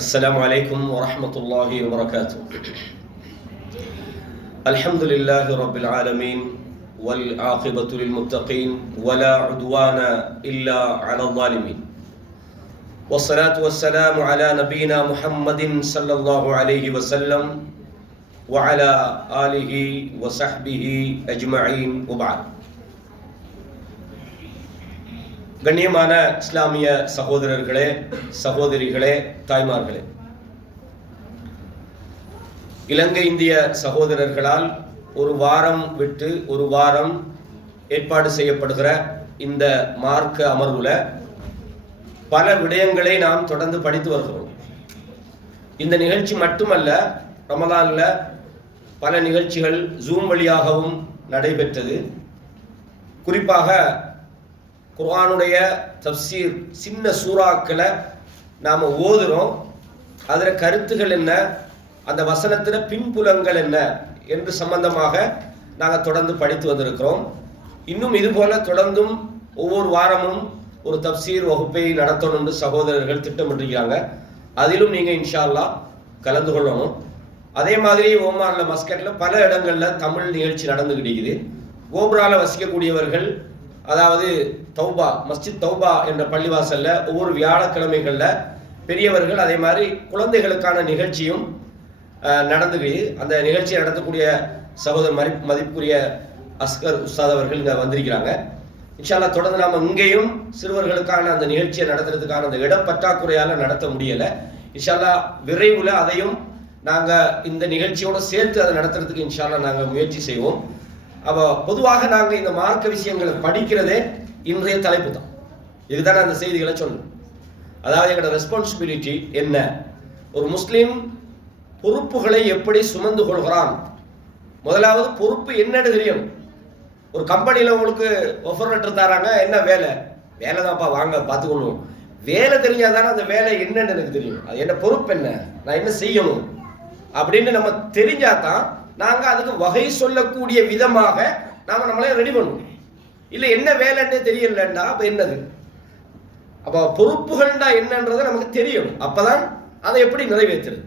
السلام عليكم ورحمة الله وبركاته. الحمد لله رب العالمين والعاقبة للمتقين ولا عدوان إلا على الظالمين والصلاة والسلام على نبينا محمد صلى الله عليه وسلم وعلى آله وصحبه أجمعين وبعد. கண்ணியமான இஸ்லாமிய சகோதரர்களே, சகோதரிகளே, தாய்மார்களே, இலங்கை இந்திய சகோதரர்களால் ஒரு வாரம் விட்டு ஒரு வாரம் ஏற்பாடு செய்யப்படுகிற இந்த மார்க்க அமர்வுல பல விடயங்களை நாம் தொடர்ந்து படித்து வருகிறோம். இந்த நிகழ்ச்சி மட்டுமல்ல, ரமலான்ல பல நிகழ்ச்சிகள் ஜூம் வழியாகவும் நடைபெற்றது. குறிப்பாக குர்ஆனுடைய தஃப்சீர் சின்ன சூறாக்களை நாம் ஓதுறோம். அதில் கருத்துகள் என்ன, அந்த வசனத்தில் பின்புலங்கள் என்ன என்று சம்பந்தமாக நாங்கள் தொடர்ந்து படித்து வந்திருக்கிறோம். இன்னும் இதுபோல தொடர்ந்தும் ஒவ்வொரு வாரமும் ஒரு தஃப்சீர் வகுப்பை நடத்தணும்னு சகோதரர்கள் திட்டமிட்டிருக்கிறாங்க. அதிலும் நீங்கள் இன்ஷா அல்லாஹ் கலந்து கொள்ளணும். அதே மாதிரி ஓமானில் மஸ்கட்டில் பல இடங்களில் தமிழ் நிகழ்ச்சி நடந்துகிட்டு இருக்குது. கோபுரால வசிக்கக்கூடியவர்கள், அதாவது தௌபா மஸ்ஜித் தௌபா என்ற பள்ளிவாசல்ல ஒவ்வொரு வியாழக்கிழமைகளில் பெரியவர்கள் அதே மாதிரி குழந்தைகளுக்கான நிகழ்ச்சியும் நடந்துக்குது. அந்த நிகழ்ச்சியை நடத்தக்கூடிய சகோதரர் மதிப்புக்குரிய அஸ்கர் உஸ்தாத் அவர்கள் இங்கே வந்திருக்கிறாங்க. இன்ஷா அல்லாஹ் தொடர்ந்து நாம் இங்கேயும் சிறுவர்களுக்கான அந்த நிகழ்ச்சியை நடத்துறதுக்கான அந்த இடப்பற்றாக்குறையால் நடத்த முடியலை. இன்ஷா அல்லாஹ் விரைவில் அதையும் நாங்கள் இந்த நிகழ்ச்சியோடு சேர்த்து அதை நடத்துறதுக்கு இன்ஷா அல்லாஹ் நாங்கள் முயற்சி செய்வோம். அப்போ பொதுவாக நாங்கள் இந்த மார்க்க விஷயங்களை படிக்கிறதே இன்றைய தலைப்பு தான். இதுதானே அந்த செய்திகளை சொல்லணும். அதாவது எங்களோட ரெஸ்பான்சிபிலிட்டி என்ன, ஒரு முஸ்லீம் பொறுப்புகளை எப்படி சுமந்து கொள்கிறான். முதலாவது பொறுப்பு என்னன்னு தெரியும். ஒரு கம்பெனியில் உங்களுக்கு ஆஃபர் லெட்டர் தராங்க, என்ன வேலை, வேலை தான்ப்பா வாங்க பார்த்துக்கொள்ளும். வேலை தெரிஞ்சாதானே அந்த வேலை என்னன்னு எனக்கு தெரியும். அது என்ன பொறுப்பு என்ன, நான் என்ன செய்யணும் அப்படின்னு நம்ம தெரிஞ்சாதான் நாங்கள் அதுக்கு வகை சொல்லக்கூடிய விதமாக நாம் நம்மளே ரெடி பண்ணுவோம். இல்லை என்ன வேலைன்னே தெரியலண்டா அப்போ என்னது, அப்போ பொறுப்புகள்டா என்னன்றதை நமக்கு தெரியும். அப்போதான் அதை எப்படி நிறைவேற்றுறது,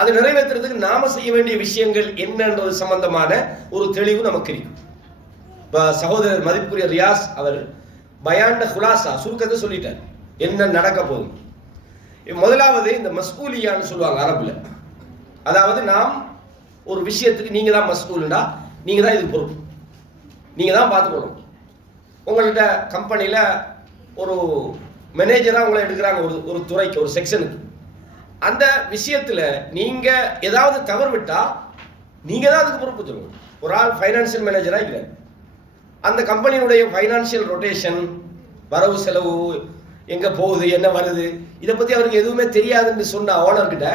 அதை நிறைவேற்றுறதுக்கு நாம செய்ய வேண்டிய விஷயங்கள் என்னன்றது சம்பந்தமான ஒரு தெளிவு நமக்கு இருக்கும். இப்போ சகோதரர் மதிப்புக்குரிய ரியாஸ் அவர் பயாண்ட குலாசா சுருக்கத்தை சொல்லிட்டார் என்ன நடக்க போகுது. முதலாவது இந்த மஸ்கூலியான்னு சொல்லுவாங்க அரபுல. அதாவது நாம் ஒரு விஷயத்துக்கு நீங்க தான் மஸ்கூல்னா, நீங்க தான் இதுக்கு பொறுப்பு, நீங்க தான் பார்த்துக்கணும். உங்கள்கிட்ட கம்பெனியில் ஒரு மேனேஜராக உங்களை எடுக்கிறாங்க ஒரு துறைக்கு, ஒரு செக்ஷனுக்கு. அந்த விஷயத்தில் நீங்க ஏதாவது தவறு விட்டா நீங்க தான் அதுக்கு பொறுப்பு சொல்லணும். ஒரு ஆள் ஃபைனான்சியல் மேனேஜராக இல்லை, அந்த கம்பெனியினுடைய ஃபைனான்சியல் ரொட்டேஷன், வரவு செலவு எங்கே போகுது என்ன வருது இதை பற்றி அவருக்கு எதுவுமே தெரியாதுன்னு சொன்ன ஓனர்கிட்ட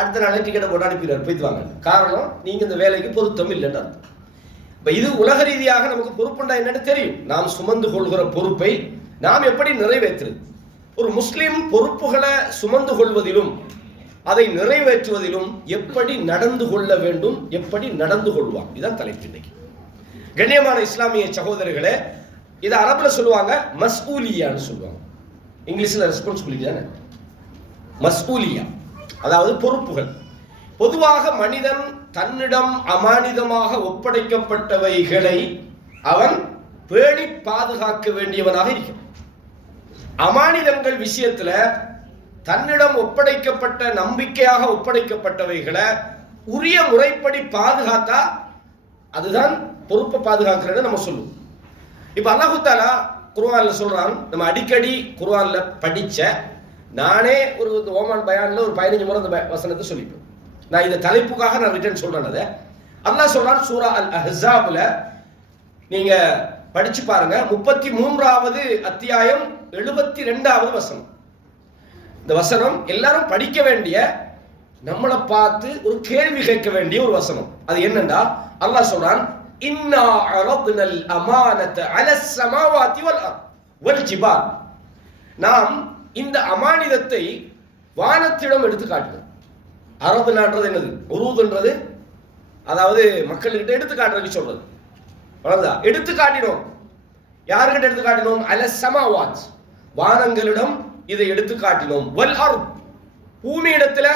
அடுத்த நாளே டிக்கெட்டை போட்டு அனுப்பிடுவார், போய்த்து வாங்க. காரணம் நீங்கள் இந்த வேலைக்கு பொருத்தம் இல்லைன்னு அர்த்தம். இப்போ இது உலக ரீதியாக நமக்கு பொறுப்புண்டா என்னன்னு தெரியும். நாம் சுமந்து கொள்கிற பொறுப்பை நாம் எப்படி நிறைவேற்றுறது. ஒரு முஸ்லீம் பொறுப்புகளை சுமந்து கொள்வதிலும் அதை நிறைவேற்றுவதிலும் எப்படி நடந்து கொள்ள வேண்டும், எப்படி நடந்து கொள்வான், இதுதான் தலைப்பு இன்னைக்கு. கண்ணியமான இஸ்லாமிய சகோதரர்களே, இதை அரபுல சொல்லுவாங்க மஸ்ஊலியான்னு சொல்லுவாங்க. இங்கிலீஷ்ல ரெஸ்பான்சிபிலிட்டி தானே மஸ்ஊலியா, அதாவது பொறுப்புகள். பொதுவாக மனிதன் தன்னிடம் அமானிதமாக ஒப்படைக்கப்பட்டவைகளை அவன் பேணி பாதுகாக்க வேண்டியவனாக இருக்கிறான். அமானிதங்கள் விஷயத்துல தன்னிடம் ஒப்படைக்கப்பட்ட, நம்பிக்கையாக ஒப்படைக்கப்பட்டவைகளை உரிய முறைப்படி பாதுகாத்தா அதுதான் பொறுப்பை பாதுகாக்கிறது நம்ம சொல்லுவோம். இப்ப அல்லாஹ் தஆலா குர்ஆன்ல சொல்றான், நம்ம அடிக்கடி குர்ஆன்ல படிச்ச, நானே ஒரு ஓமான் பயான்ல ஒரு 15 முறை அந்த வசனத்தை சொல்லிப்பேன். நான் இந்த தலைப்புக்காக நான் ரிட்டர்ன் சொல்றேன். அதை அல்லாஹ் சொல்றான் சூரா அல் அஹ்ஸாப்ல நீங்க படிச்சு பாருங்க. 33வது அத்தியாயம் 72வது வசனம். இந்த வசனம் எல்லாரும் படிக்க வேண்டிய, நம்மளை பார்த்து ஒரு கேள்வி கேட்க வேண்டிய ஒரு வசனம். அது என்னன்னா, அல்லாஹ் சொல்றான், இன்னா அரத்னல் அமானத அலஸ் ஸமாவாதி வல் அர்த் வல் ஜிபால். நாம் இந்த அமானிதத்தை வானத்திடம் எடுத்து காட்டினோம். அரதுனான்றது என்னது, உருதுன்றது அதாவது மக்கள்கிட்ட எடுத்து காட்டுறதுக்கு சொல்றது. எடுத்து காட்டினோம். யாருக்கிட்ட எடுத்து காட்டினோம்? அலஸ் ஸமாவாத், வானங்களிடம் இதை எடுத்து காட்டினோம். வல் அர்த், பூமி இடத்துல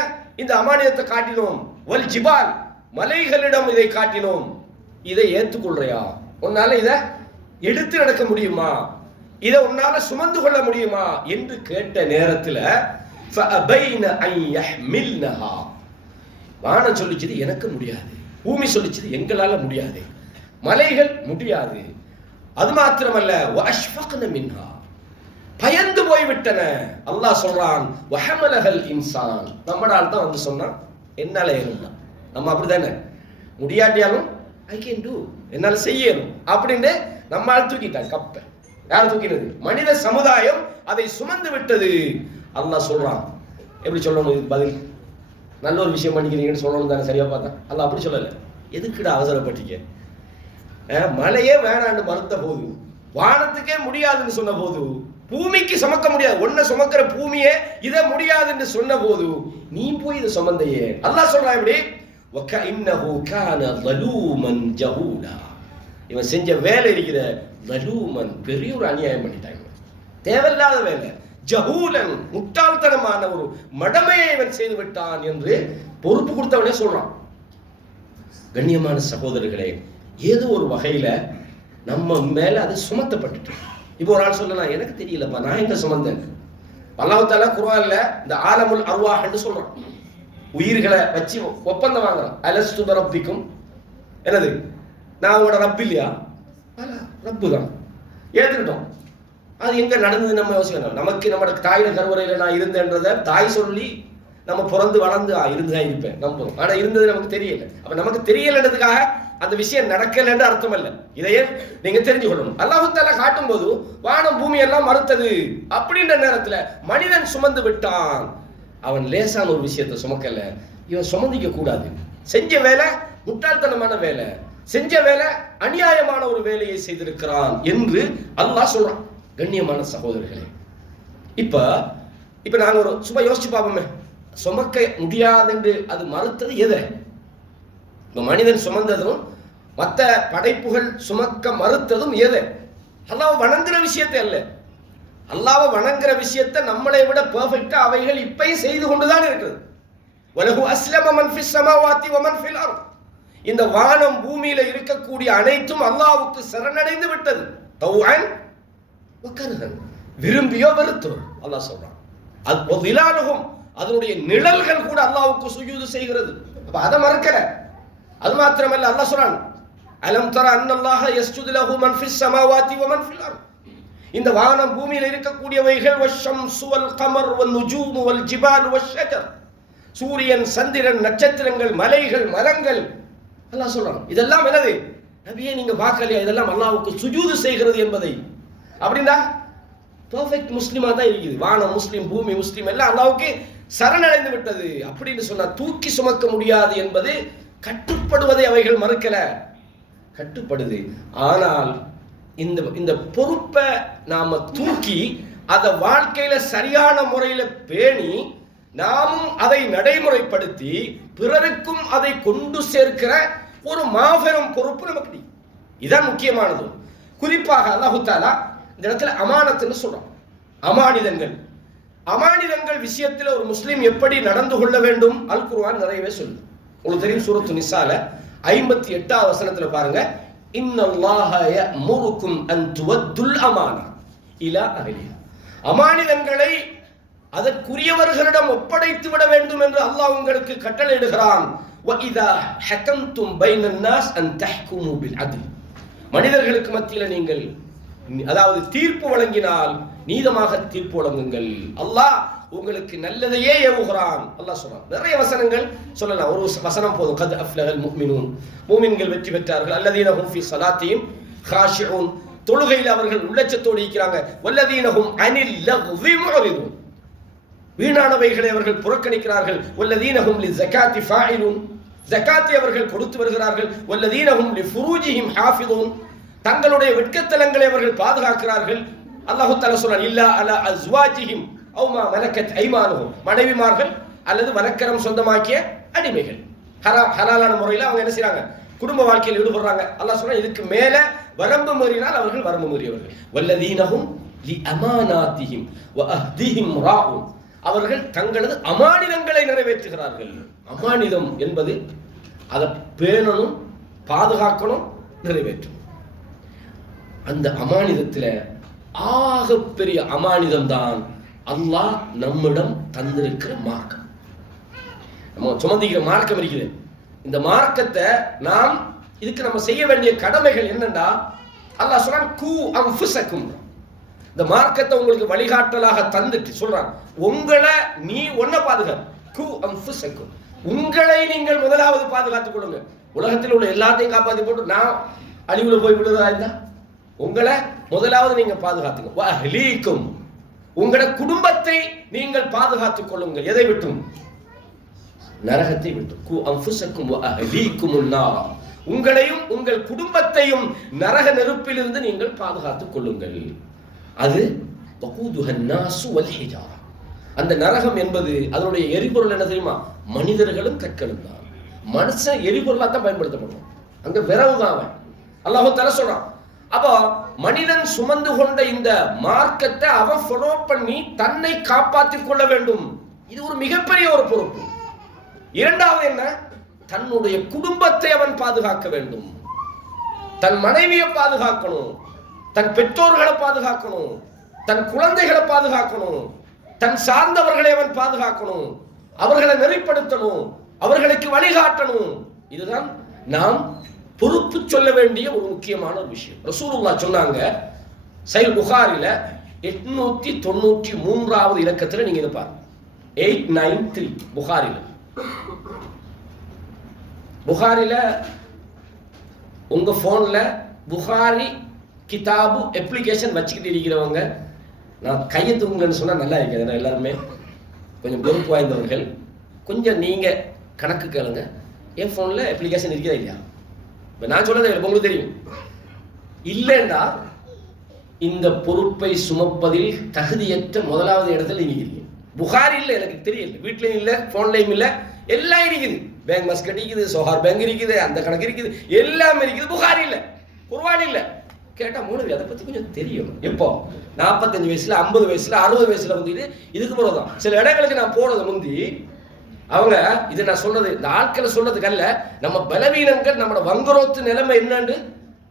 இந்த அமானியத்தை காட்டினோம், வல் ஜிபால் மலைகளிடம் இதை காட்டினோம், இதை ஏற்றுக்கொள்றியா? உன்னால இதை எடுத்து நடக்க முடியுமா? இதை உன்னால சுமந்து கொள்ள முடியுமா என்று கேட்ட நேரத்தில் வானம் சொல்லிச்சது எனக்கு முடியாது, பூமி சொல்லிச்சது எங்களால முடியாது, மலைகள் முடியாது. அது மாத்திரமல்ல மின்ஹா பயந்து போய்விட்டன. அல்லாஹ் சொல்றான் வஹமலஹல் இன்சான், நம்மளால் தான் வந்து சொன்னா என்னால ஏறும், நம்ம அப்படித்தானே, முடியாட்டியாலும் ஐ கேன் டூ, என்னால செய்யணும் அப்படின்னு நம்மால் தூக்கிட்டான் கப்ப. யார் தூக்கினது? மனித சமுதாயம் அதை சுமந்து விட்டது. அல்லாஹ் சொல்றான். எப்படி சொல்லணும் இது பதில்? நல்ல ஒரு விஷயம் பண்ணிக்கிறீங்கன்னு சொல்லணும் தானே, சரியா பார்த்தா? அல்லாஹ் அப்படி சொல்லல. எதுக்குடா அவசரப்பட்டீங்க? மழையே வேணான்னு மறுத்த போது, வானத்துக்கே முடியாதுன்னு சொன்ன போது, பூமிக்கு சுமக்க முடியாது, ஒன்ன சுமக்கிற பூமியே இதை முடியாதுன்னு சொன்ன போது நீ போய் இதை சுமந்தையே. அல்லாஹ் சொல்றான் எப்படி? இவன் செஞ்ச வேலை இருக்கிற ஜலூமன், பெரிய ஒரு அநியாயம் பண்ணிட்டாங்க, தேவையில்லாத வேலை, ஜஹூலன் முட்டாள்தனமான ஒரு மடமையை இவன் செய்து விட்டான் என்று பொறுப்பு கொடுத்தவனே சொல்றான். கண்ணியமான சகோதரர்களே, ஏதோ ஒரு வகையில நம்ம மேல அது சுமத்தப்பட்டுட்டு. இப்போ ஒரு ஆள் சொல்லலாம், எனக்கு தெரியலப்பா, நான் எங்க சுமந்தேன். அல்லாஹ் தஆலா குர்ஆன்ல இந்த ஆலமுல் அர்வாஹ் என்று சொல்றான், உயிர்களை வச்சு ஒப்பந்தம் வாங்குறான். அலஸ்து பிரப்பிக்கும், என்னது, நான் உங்களோட ரப் இல்லையா? ரப்பு தான், ஏற்றுக்கிட்டோம். அது எங்க நடந்தது நம்ம யோசிக்கணும். நமக்கு நம்ம தாயில கருவறையில நான் இருந்தேன்றத தாய் சொல்லி நம்ம பிறந்து வளர்ந்து இருந்துதான் இருப்பேன் நம்புறோம். ஆனா இருந்தது நமக்கு தெரியல. அப்ப நமக்கு தெரியலன்றதுக்காக அந்த விஷயம் நடக்கல என்று அர்த்தம் அல்ல. இதையே நீங்க தெரிஞ்சு கொள்ளணும். அல்லாஹ் தஆலா காட்டும் போது வானம் பூமி எல்லாம் மறுத்தது அப்படின்ற நேரத்துல மனிதன் சுமந்து விட்டான். அவன் லேசான ஒரு விஷயத்தை சுமக்கல, இவன் சுமந்திக்க கூடாது. செஞ்ச வேலை முட்டாள்தனமான வேலை, செஞ்ச வேலை அநியாயமான ஒரு வேலையை செய்திருக்கிறான் என்று அல்லாஹ் சொல்றான். கண்ணியமான சகோதரர்களே, இப்ப நாங்க ஒரு சும்மா யோசிச்சு பார்ப்போமே, சுமக்க முடியாது என்று அது மறுத்தது எதை? இப்ப மனிதன் சுமந்ததும் மற்ற படைப்புகள் சுமக்க மறுத்ததும் எதை? அல்லாஹ் வணங்குற விஷயத்தை அல்ல. அல்லாஹ் வணங்குற விஷயத்தை நம்மளை விட பெர்ஃபெக்ட்டா அவைகள் இப்பயும் செய்து கொண்டுதான் இருக்குது. வலஹு அஸ்லம மன் ஃபிஸ் ஸமாவாதி வ மன் ஃபில் அர்த், இந்த வானம் பூமியில இருக்கக்கூடிய அனைத்தும் அல்லாஹ்வுக்கு சரணடைந்து விட்டது. தௌஅன் வ கர்ஹன், விரும்பியோ வெறுத்தோ. அல்லாஹ் சொல்றான். அது விலாலுஹும், அதனுடைய நிழல்கள் கூட அல்லாஹ்வுக்கு சுஜூது செய்கிறது. அப்ப அதை மறக்கல. அது மாத்திரமல்ல, அல்லாஹ் சொல்றான், அலம் தர அன்னல்லாஹ யஸ்ஜுது லஹு மன் ஃபிஸ் ஸமாவாதி வ மன் ஃபில் அர்த், இந்த வானம் பூமியில் இருக்கக்கூடியவைகள், வஷம்சு வல் கமர் வல் நுஜூமு வல் ஜிபால் வஷ்ஷஜர், சூரியன் சந்திரன் நட்சத்திரங்கள் மலைகள் மரங்கள். அல்லாஹ் சொல்றான் இதெல்லாம் என்னது நபியே நீங்க பார்க்கலையா, இதெல்லாம் அல்லாஹ்வுக்கு சுஜூது செய்கிறது என்பதை. அப்படின்னா பெர்ஃபெக்ட் முஸ்லிமா தான் இருக்குது. வானம் முஸ்லிம், பூமி முஸ்லிம், எல்லாம் அல்லாஹ்வுக்கு சரணடைந்து விட்டது அப்படின்னு சொன்னா தூக்கி சுமக்க முடியாது என்பது கட்டுப்படுவதை அவைகள் மறுக்கல, கட்டுப்படுது. ஆனால் இந்த பொறுப்பை நாம தூக்கி அதை வாழ்க்கையில சரியான முறையில பேணி நாமும் அதை நடைமுறைப்படுத்தி பிறருக்கும் அதை கொண்டு சேர்க்கிற ஒரு மாபெரும் பொறுப்பு நமக்கு. இதான் முக்கியமானது. குறிப்பாக அல்லாஹ் தஆலா இந்த இடத்துல அமானத்துன்னு சொல்றான். அமானிதங்கள் விஷயத்தில் ஒரு முஸ்லிம் எப்படி நடந்து கொள்ள வேண்டும் அல் குர்ஆன் நிறையவே சொல்லுது. உங்களுக்கு தெரியும், சூரத்து நிசால 58வது வசனத்துல பாருங்க, இன்னல்லாஹ யஅமுருக்கும் அன் துவத்துல் அமானா இலா அஹ்லிஹா, அமானிதங்களை அதற்குரியவர்களிடம் ஒப்படைத்து விட வேண்டும் என்று அல்லாஹ் உங்களுக்கு கட்டளையிடுகிறான். வ இதா ஹகம்தும் பைனன் நாஸ் அன் தஹ்குமு பில் அத்ல், மனிதர்களுக்கு மத்தியில் நீங்கள் அதாவது தீர்ப்பு வழங்கினால் நீதமாக தீர்ப்பு வழங்குங்கள். அல்லாஹ் உங்களுக்கு நல்லதையே ஏவுகிறான். அல்லாஹ் சொல்றான். நிறைய வசனங்கள் சொல்லலாம், ஒரு வசனம் போதும். கத் அஃப்லஹல் முஃமினூன், மூமின்கள் வெற்றி பெற்றார்கள். அல்லதீன ஹும் ஃபீ ஸலாத்திஹிம் காஷிஊன், தொழுகையில் அவர்கள் உள்ளச்சத்தோடு இருக்கிறாங்க. வல்லதீன ஹும் அனில் லக்வி முஅரிதுன், வீணானவைகளை அவர்கள் புறக்கணிக்கிறார்கள். வல்லதீன ஹும் லிஸகாத்தி ஃபாயிலூன், ஜகாத்தை அவர்கள் கொடுத்து வருகிறார்கள். வல்லதீன ஹும் லிஃபுரூஜிஹிம் ஹாஃபிதூன், தங்களுடைய வெட்கத்தலங்களை அவர்கள் பாதுகாக்கிறார்கள். அல்லாஹ் தஆலா சொல்றான், இல்லா அலா அஸ்வாஜிஹிம் அவ் மா மலக்கத் ஐமானுஹும், மனைவிமார்கள் அல்லது வலக்கரம் சொந்தமாக்கிய அடிமைகள். ஹலாலான முறையில் அவங்க என்ன செய்றாங்க, குடும்ப வாழ்க்கையில் ஈடுபடுறாங்க. அல்லாஹ் சொல்றான், இதுக்கு மேல வரம்பு மீறினால் அவர்கள் வரம்பு மீறியவர்கள். வல்லதீனஹும் லி அமானாத்திஹிம் வ அஹ்திஹிம் ராஉன், அவர்கள் தங்களது அமானிதங்களை நிறைவேற்றுகிறார்கள். அமானிதம் என்பது அதை பேணணும், பாதுகாக்கணும், நிறைவேற்றணும். அந்த அமானிதத்தில் ஆகப்பெரிய அமானிதம் தான் அல்லாஹ் நம்மிடம் தந்திருக்கிற மார்க்கம். நம்ம சுமந்திக்கிற மார்க்கம் இருக்குது. இந்த மார்க்கத்தை நாம் இதுக்கு நம்ம செய்ய வேண்டிய கடமைகள் என்னன்னா, அல்லாஹ் சொல்றான் கூ அன்ஃபுஸக்கும். இந்த மார்க்கத்தை உங்களுக்கு வழிகாட்டலாக தந்துட்டு சொல்றான், உங்களை நீ ஒன்ன பாதுகாத்து, கூ அன்ஃபுஸக்கும், உங்களை நீங்கள் முதலாவது பாதுகாத்துக் கொள்ளுங்க. உலகத்தில் உள்ள எல்லாத்தையும் காப்பாற்றி போட்டு நான் அழிவுல போய் விடுறதா இருந்தா உங்களை முதலாவது நீங்க பாதுகாத்துங்க. வஅஹ்லீக்கும், உங்களோட குடும்பத்தை நீங்கள் பாதுகாத்துக் கொள்ளுங்கள். எதை விட்டும்? நரகத்தை விட்டு. கூ அன்ஃபுஸக்கும் வஅஹ்லீக்குமுன் நார், உங்களையும் உங்கள் குடும்பத்தையும் நரக நெருப்பிலிருந்து நீங்கள் பாதுகாத்துக் கொள்ளுங்கள். அது வகூதுஹன் நாசு வல் ஹிஜாரா. அந்த நரகம் என்பது அதனுடைய எரிபொருள் என்ன தெரியுமா? மனிதர்களும் கற்களும் தான். மனுஷன் எரிபொருளா தான் பயன்படுத்தப்படும். அங்க விரவு தான் அவன். அல்லாஹ் தஆலா சொல்றான். அப்போ மனிதன் சுமந்து கொண்ட இந்த மார்க்கத்தை அவன் ஃபாலோ பண்ணி தன்னை காப்பாற்றிக் கொள்ள வேண்டும். இது ஒரு மிகப்பெரிய ஒரு பொறுப்பு. இரண்டாவது என்ன? தன்னுடைய குடும்பத்தை அவன் பாதுகாக்க வேண்டும். தன் மனைவியை பாதுகாக்கணும், தன் பெற்றோர்களை பாதுகாக்கணும், தன் குழந்தைகளை பாதுகாக்கணும், தன் சார்ந்தவர்களை அவன் பாதுகாக்கணும், அவர்களை நெறிப்படுத்தணும், அவர்களுக்கு வழிகாட்டணும். இதுதான் நாம் பொறுப்பு சொல்ல வேண்டிய ஒரு முக்கியமான ஒரு விஷயம். ரசூலுல்லாஹ் சொன்னாங்க, சஹீஹ் புகாரில 893வது இலக்கத்தில் நீங்க இதை பாருங்க. 893 புகாரில உங்க போன்ல புகாரி கிதாபு அப்ளிகேஷன் வச்சுக்கிட்டு இருக்கிறவங்க, நான் கையை தூங்குங்கன்னு சொன்னா நல்லா இருக்காது. எல்லாருமே கொஞ்சம் பொறுப்பு வாய்ந்தவர்கள், கொஞ்சம் நீங்க கணக்கு கேளுங்க. என் போன்ல அப்ளிகேஷன் இருக்கிறதா இல்லையா? நான் சொல்றது உங்களுக்கு தெரியும். இல்லைன்னா இந்த பொறுப்பை சுமப்பதில் தகுதியற்ற முதலாவது இடத்துல நீங்க இருக்கீங்க. புகாரி இல்லை, எனக்கு தெரியல, வீட்லயும் இல்லை, போன்லயும் இல்லை, எல்லாம் இருக்குது. பேங்க் மஸ்கட் இருக்குது, சோஹார் பேங்க் இருக்குது, அந்த கணக்கு இருக்குது, எல்லாமே இருக்குது. புகாரி இல்லை, குர்ஆன் இல்லை. கேட்டா மூணு அதை பத்தி கொஞ்சம் தெரியும். எப்போ 45 வயசுல, 50 வயசுல, 60 வயசுல வந்துட்டு இதுக்கு போறதுதான். சில இடங்களுக்கு நான் போறது முந்தி அவங்க இது நான் சொல்றது இந்த ஆட்களை சொல்றதுக்கு அல்ல, நம்ம பலவீனங்கள், நம்மளோட வங்குரோத்து நிலைமை என்னன்னு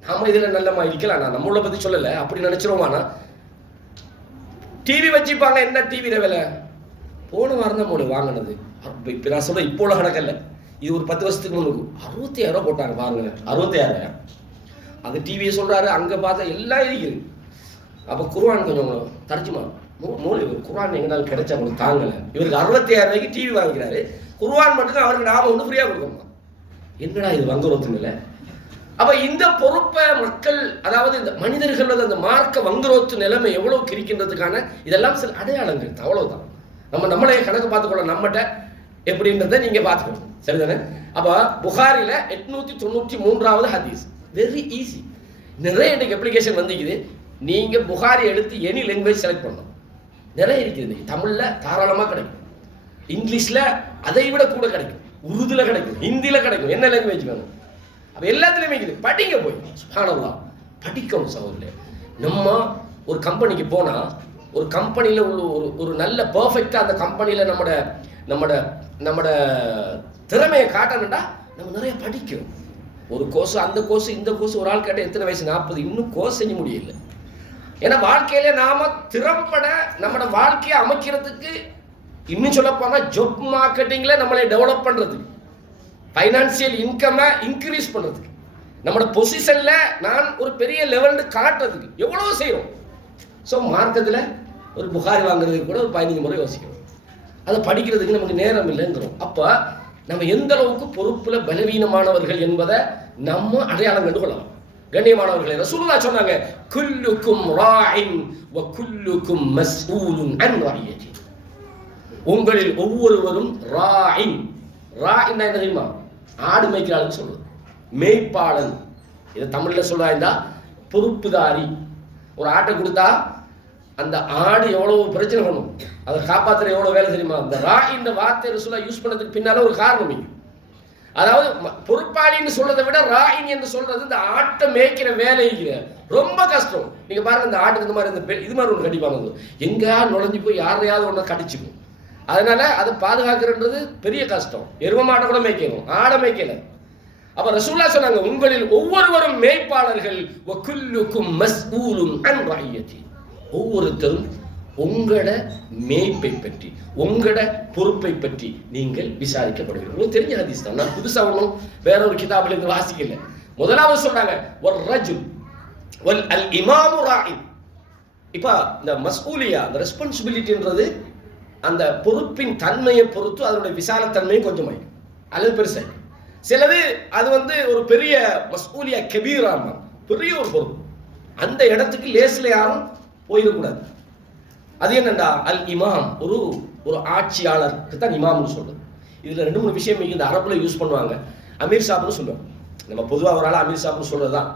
நாம இதுல நல்லமா இருக்கலாம். நான் நம்மளை பத்தி சொல்லல, அப்படி நினைச்சிருவோமானா டிவி வச்சுப்பாங்க. என்ன டிவியில விலை? போன வாரம் தான் மோடி வாங்கினது. இப்ப நான் சொல்றேன், இப்போ உள்ள கணக்கல்ல, இது ஒரு 10 வருஷத்துக்கு முன்னுக்கு 65,000 ரூபாய் போட்டாங்க பாருங்க. 65,000 அந்த டிவியை சொல்றாரு. அங்க பார்த்தா எல்லாம் இருக்குது. அப்ப குர்ஆன் கொஞ்சம் தர்ஜுமா மூளை குர்ஆன் எங்கனாலும் கிடைச்சா உங்களுக்கு தாங்கல. இவருக்கு 65,000 ரூபாய்க்கு டிவி வாங்கிக்கிறாரு. குர்ஆன் மட்டும் அவருக்கு நாம ஒன்று ஃப்ரீயா கொடுக்கணும். என்னடா இது வங்குரோத்து இல்லை? அப்ப இந்த பொறுப்பை மக்கள், அதாவது இந்த மனிதர்களோட அந்த மார்க்க வங்குரோத்து நிலைமை எவ்வளவு இருக்கின்றதுக்கான இதெல்லாம் சில அடையாளங்கள். அவ்வளவுதான். நம்மளே கணக்கு பார்த்துக்கொள்ள, நம்மகிட்ட எப்படின்றத நீங்க பார்த்துக்கணும். சரிதானே? அப்ப புகாரில 893வது ஹதீஸ். Very easy. நிறைய இன்னைக்கு அப்ளிகேஷன் வந்துக்குது. நீங்க புகாரி எடுத்து எனி லாங்குவேஜ் செலக்ட் பண்ணணும். நிறைய இருக்குது. தமிழ்ல தாராளமா கிடைக்கும், இங்கிலீஷ்ல அதை விட கூட கிடைக்கும், உருதுல கிடைக்கும், ஹிந்தியில கிடைக்கும். என்ன லாங்குவேஜ் வேணும்? அப்ப எல்லாத்துலயுமே இருக்குது. படிங்க, போய் சுப்ஹானல்லாஹ் படிக்கணும் சகோதரர்களே. நம்ம ஒரு கம்பெனிக்கு போனா, ஒரு கம்பெனியில உள்ள ஒரு நல்ல பெர்ஃபெக்டா அந்த கம்பெனியில நம்மட திறமையை காட்டணும்டா நம்ம நிறைய படிக்கணும். ஒரு கோர்ஸ், அந்த கோர்ஸ், இந்த கோர்ஸ். ஒரு ஆள் கேட்ட எத்தனை வயசு? 40. இன்னும் கோர்ஸ் செய்ய முடியல. ஏன்னா வாழ்க்கையில நாம திறம்பட நம்மட வாழ்க்கையை அமைக்கிறதுக்கு, இன்னும் சொல்ல போனா ஜாப் மார்க்கெட்டிங்ல நம்மளை டெவலப் பண்றதுக்கு, பைனான்சியல் இன்கம் இன்க்ரீஸ் பண்றதுக்கு, நம்மட பொசிஷன்ல நான் ஒரு பெரிய லெவல்னு காட்டுறதுக்கு எவ்வளவு செய்யறோம். ஸோ மார்க்கத்தில் ஒரு புகாரி வாங்குறதுக்கு கூட ஒரு 15 முறை யோசிக்கணும். அதை படிக்கிறதுக்கு நமக்கு நேரம் இல்லைங்கிறோம். அப்போ நம்ம எந்த அளவுக்கு பொறுப்புல பலவீனமானவர்கள் என்பதை நம்ம அடையாளம் கண்டு கொள்ளலாம். கண்ணியமானவர்களே, ரசூலுல்லாஹ் சொன்னாங்க, குல்லுக்கும் ராஇன் வ குல்லுக்கும் மஸ்ஊலுன் அன் ரஇயதி. உங்களில் ஒவ்வொருவரும் ராஇன். ராஇன் என்ன தெரியுமா? ஆடு மேய்க்கிறாள்னு சொல்றது, மேய்ப்பாளன். இதை தமிழ்ல சொல்றாங்க பொறுப்புதாரி. ஒரு ஆட்டை கொடுத்தா அந்த ஆடு எவ்வளவு பிரச்சனை பண்ணும், அதை காப்பாற்றுற எவ்வளவு வேலை தெரியுமா? இந்த ராஇன் வார்த்தை ரசூலுல்லாஹ் யூஸ் பண்ணதுக்கு பின்னால ஒரு காரணம் இருக்கு. அதாவது பொறுப்பாளின்னு சொல்றதை விட ராயின் என்று சொல்றது இந்த ஆட்டை மேய்க்கிற வேலைக்கு ரொம்ப கஷ்டம். நீங்க பாருங்க, இந்த ஆட்டுக்கு இந்த மாதிரி இது மாதிரி ஒன்று கட்டிப்பாங்க, எங்கேயா நுழைஞ்சு போய் யாரையாவது ஒன்று கடிச்சுக்கும். அதனால அதை பாதுகாக்கிறன்றது பெரிய கஷ்டம். எரும மாட்டை கூட மேய்க்கணும், ஆடை மேய்க்கல. அப்ப ரசூலுல்லாஹ் சொன்னாங்க, உங்களில் ஒவ்வொருவரும் மேய்ப்பாளர்கள், வகுல்லுக்கும் மஸ்ஊலுன் அன் ரஅய்யதி, ஒவ்வொருத்தரும் உங்களோட மேய்ப்பை பற்றி, உங்களோட பொறுப்பை பற்றி நீங்கள் விசாரிக்கப்படுவீர்கள். தெரிஞ்ச ஹதீஸ் தான், நான் புதுசா ஒன்றும் வேற ஒரு கிதாபில் இருந்து வாசிக்கல. முதலாவது சொல்றாங்க வல் ரஜுல் வல் அல் இமாமு ராஇன். இப்ப இந்த மஸ்ஊலியா, அந்த ரெஸ்பான்சிபிலிட்டின்றது அந்த பொறுப்பின் தன்மையை பொறுத்து அதனுடைய விசாலத்தன்மையும் கொஞ்சம் அல்லது பெருசா. சிலது அது ஒரு பெரிய மஸ்ஊலியா கபீரான பெரிய ஒரு பொறுப்பு, அந்த இடத்துக்கு லேசில் யாரும் போயிடக்கூடாது. அது என்னண்டா அல் இமாம், ஒரு ஆட்சியாளருக்கு தான் இமாம்னு சொல்றது. இதுல 2-3 விஷயம் இந்த அரபுல யூஸ் பண்ணுவாங்க. அமீர் சாப்னு சொல்லுவாங்க, நம்ம பொதுவாக ஒரு ஆள் அமீர் சாப்னு சொல்றதுதான்.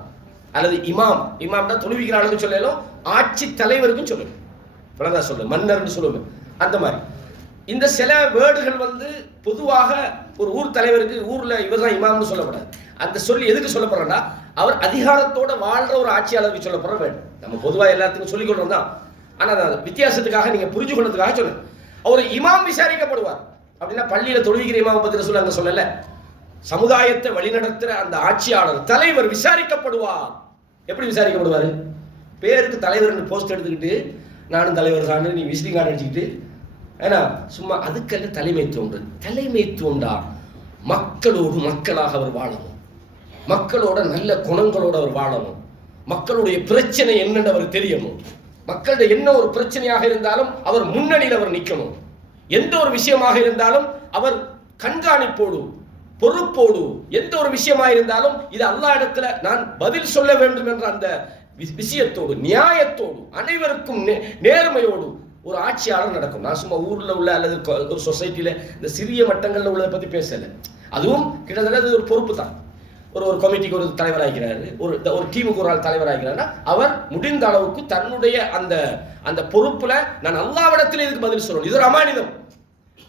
அல்லது இமாம்னா தொழுவிக்கிற ஆளுக்கு சொல்லலும், ஆட்சி தலைவருக்கும் சொல்லுவேன், பலதான் சொல்லுவேன், மன்னர்னு சொல்லுவேன். அந்த மாதிரி இந்த சில வேர்டுகள் பொதுவாக ஒரு ஊர் தலைவருக்கு ஊர்ல இவர் தான் இமாம்னு சொல்லப்படாது. அந்த சொல்லி எதுக்கு சொல்லப்படுறா, அவர் அதிகாரத்தோட வாழ்ற ஒரு ஆட்சியாளருக்கு சொல்லப்படுற வேர்டு. நம்ம பொதுவாக எல்லாத்துக்கும் சொல்லிக் கொள்றோம் தான், ஆனா வித்தியாசத்துக்காக நீங்க புரிஞ்சு கொள்றதுக்காக சொல்லுங்க. அவர் இமாம் விசாரிக்கப்படுவார் அப்படின்னா பள்ளியில தொழுகிற இமாம் பத்தி சொல்ல அங்க சொல்லல, சமுதாயத்தை வழிநடத்துற அந்த ஆட்சியாளர் தலைவர் விசாரிக்கப்படுவார். எப்படி விசாரிக்கப்படுவாரு? பேருக்கு தலைவர் போஸ்ட் எடுத்துக்கிட்டு நானும் தலைவர் தான் நீ விசிட்டிங் கார்டு அடிச்சுக்கிட்டு ஏன்னா சும்மா அதுக்கல்ல தலைமைத்துவம். தலைமைத்துவம்டா மக்களோடு மக்களாக அவர் வாழணும், மக்களோட நல்ல குணங்களோடு அவர் வாழணும், மக்களுடைய பிரச்சனை என்னன்னு அவர் தெரியணும், மக்களுடைய என்ன ஒரு பிரச்சனையாக இருந்தாலும் அவர் முன்னணியில் அவர் நிற்கணும், எந்த ஒரு விஷயமாக இருந்தாலும் அவர் கண்காணிப்போடு பொறுப்போடு, எந்த ஒரு விஷயமா இருந்தாலும் இது அல்லாஹ் இடத்துல நான் பதில் சொல்ல வேண்டும் என்ற அந்த விஷயத்தோடு நியாயத்தோடு அனைவருக்கும் நேர்மையோடு ஒரு ஆட்சியாளர் நடக்கும். நான் சும்மா ஊர்ல உள்ள அல்லது ஒரு சொசைட்டியில இந்த சிறிய மட்டங்கள்ல உள்ளதை பத்தி பேசல, அதுவும் கிட்டத்தட்ட ஒரு பொறுப்பு தான். ஒரு கமிட்டிக்கு ஒரு தலைவராகிறாரு, ஒரு டீமுக்கு ஒரு ஆள் தலைவராகிறாருன்னா அவர் முடிந்த அளவுக்கு தன்னுடைய அந்த பொறுப்புல நான் அல்லாஹ்விடத்தில் இதுக்கு பதில் சொல்லணும். இது ஒரு அமானிதம்.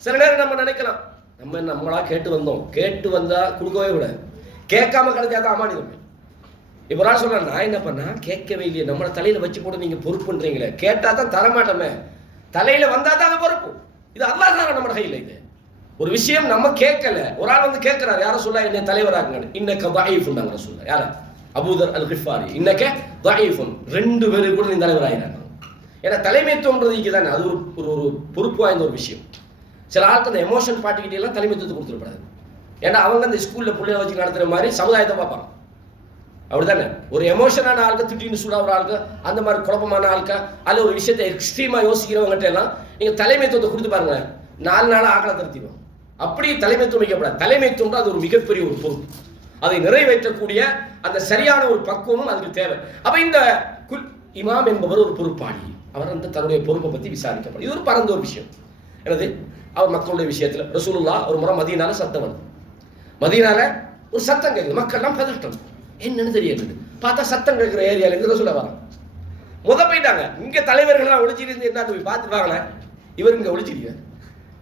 சில நேரம் நம்ம நினைக்கலாம், நம்மளா கேட்டு வந்தா கொடுக்கவே கூடாது, கேட்காம கிடைச்சாதான் அமானிதம். இப்ப நான் சொல்றேன், நான் என்ன பண்ணா கேட்கவே இல்லையே, நம்மள தலையில வச்சு போட்டு நீங்க பொறுப்புன்றீங்களே, கேட்டா தான் தரமாட்டோமே, தலையில வந்தா தான் பொறுப்பு. இது அல்லாஹ் தான் நம்ம கையில. இது ஒரு விஷயம் நம்ம கேட்கல, ஒரு ஆள் கேட்கிறார், யாரும் சொல்ல என்ன தலைவராங்க, இன்னக்க தஈஃப்ன்றாங்க சொல்ல யார அபூதர் அல் கிஃபாரி, இன்னக்க தஈஃபுன், 2 பேரு கூட நீ தலைவராகிறாங்க. ஏன்னா தலைமைத்துவம்ன்றது தானே, அது ஒரு பொறுப்பு வாய்ந்த ஒரு விஷயம். சில ஆளுக்கு அந்த எமோஷன் பாட்டிக்கிட்டே எல்லாம் தலைமைத்துவத்தை கொடுத்துடக்கூடாது. ஏன்னா அவங்க அந்த ஸ்கூல்ல பிள்ளைய வச்சு நடத்துற மாதிரி சமுதாயத்தை பார்ப்பாங்க, அப்படித்தானே. ஒரு எமோஷனான ஆளுக்கு திட்டின்னு சூடா ஒரு ஆளுக்கு, அந்த மாதிரி குழப்பமான ஆளுக்கா அல்ல ஒரு விஷயத்தை எக்ஸ்ட்ரீமா யோசிக்கிறவங்ககிட்ட எல்லாம் நீங்க தலைமைத்துவத்தை கொடுத்து பாருங்க, 4 நாளா ஆக்களை திருத்திடும். அப்படி தலைமைத்துவம் வைக்கப்படாது. தலைமைத்துவம் அது ஒரு மிகப்பெரிய ஒரு பொறுப்பு, அதை நிறைவேற்றக்கூடிய அந்த சரியான ஒரு பக்குவமும் அதுக்கு தேவை. அப்ப இந்த இமாம் என்பவர் ஒரு பொறுப்பாளி, அவர் தன்னுடைய பொறுப்பை பத்தி விசாரிக்கப்படும். இது ஒரு பரந்த ஒரு விஷயம். எனது அவர் மக்களுடைய விஷயத்துல ரசூலுல்லாஹ் ஒரு முறை மதீனால சத்தம் வருது, மதீனால ஒரு சத்தம் கேட்குது, மக்கள்லாம் பதட்டம், என்னன்னு தெரியாது. பார்த்தா சத்தம் கேட்கிற ஏரியால இருந்து ரசூலுல்லாஹ் வராங்க. போயிட்டாங்க, இங்க தலைவர்கள்லாம் ஒளிச்சிருந்து என்ன போய் பார்த்துருவாங்களே, இவர் இங்க ஒளிச்சிருக்காரு.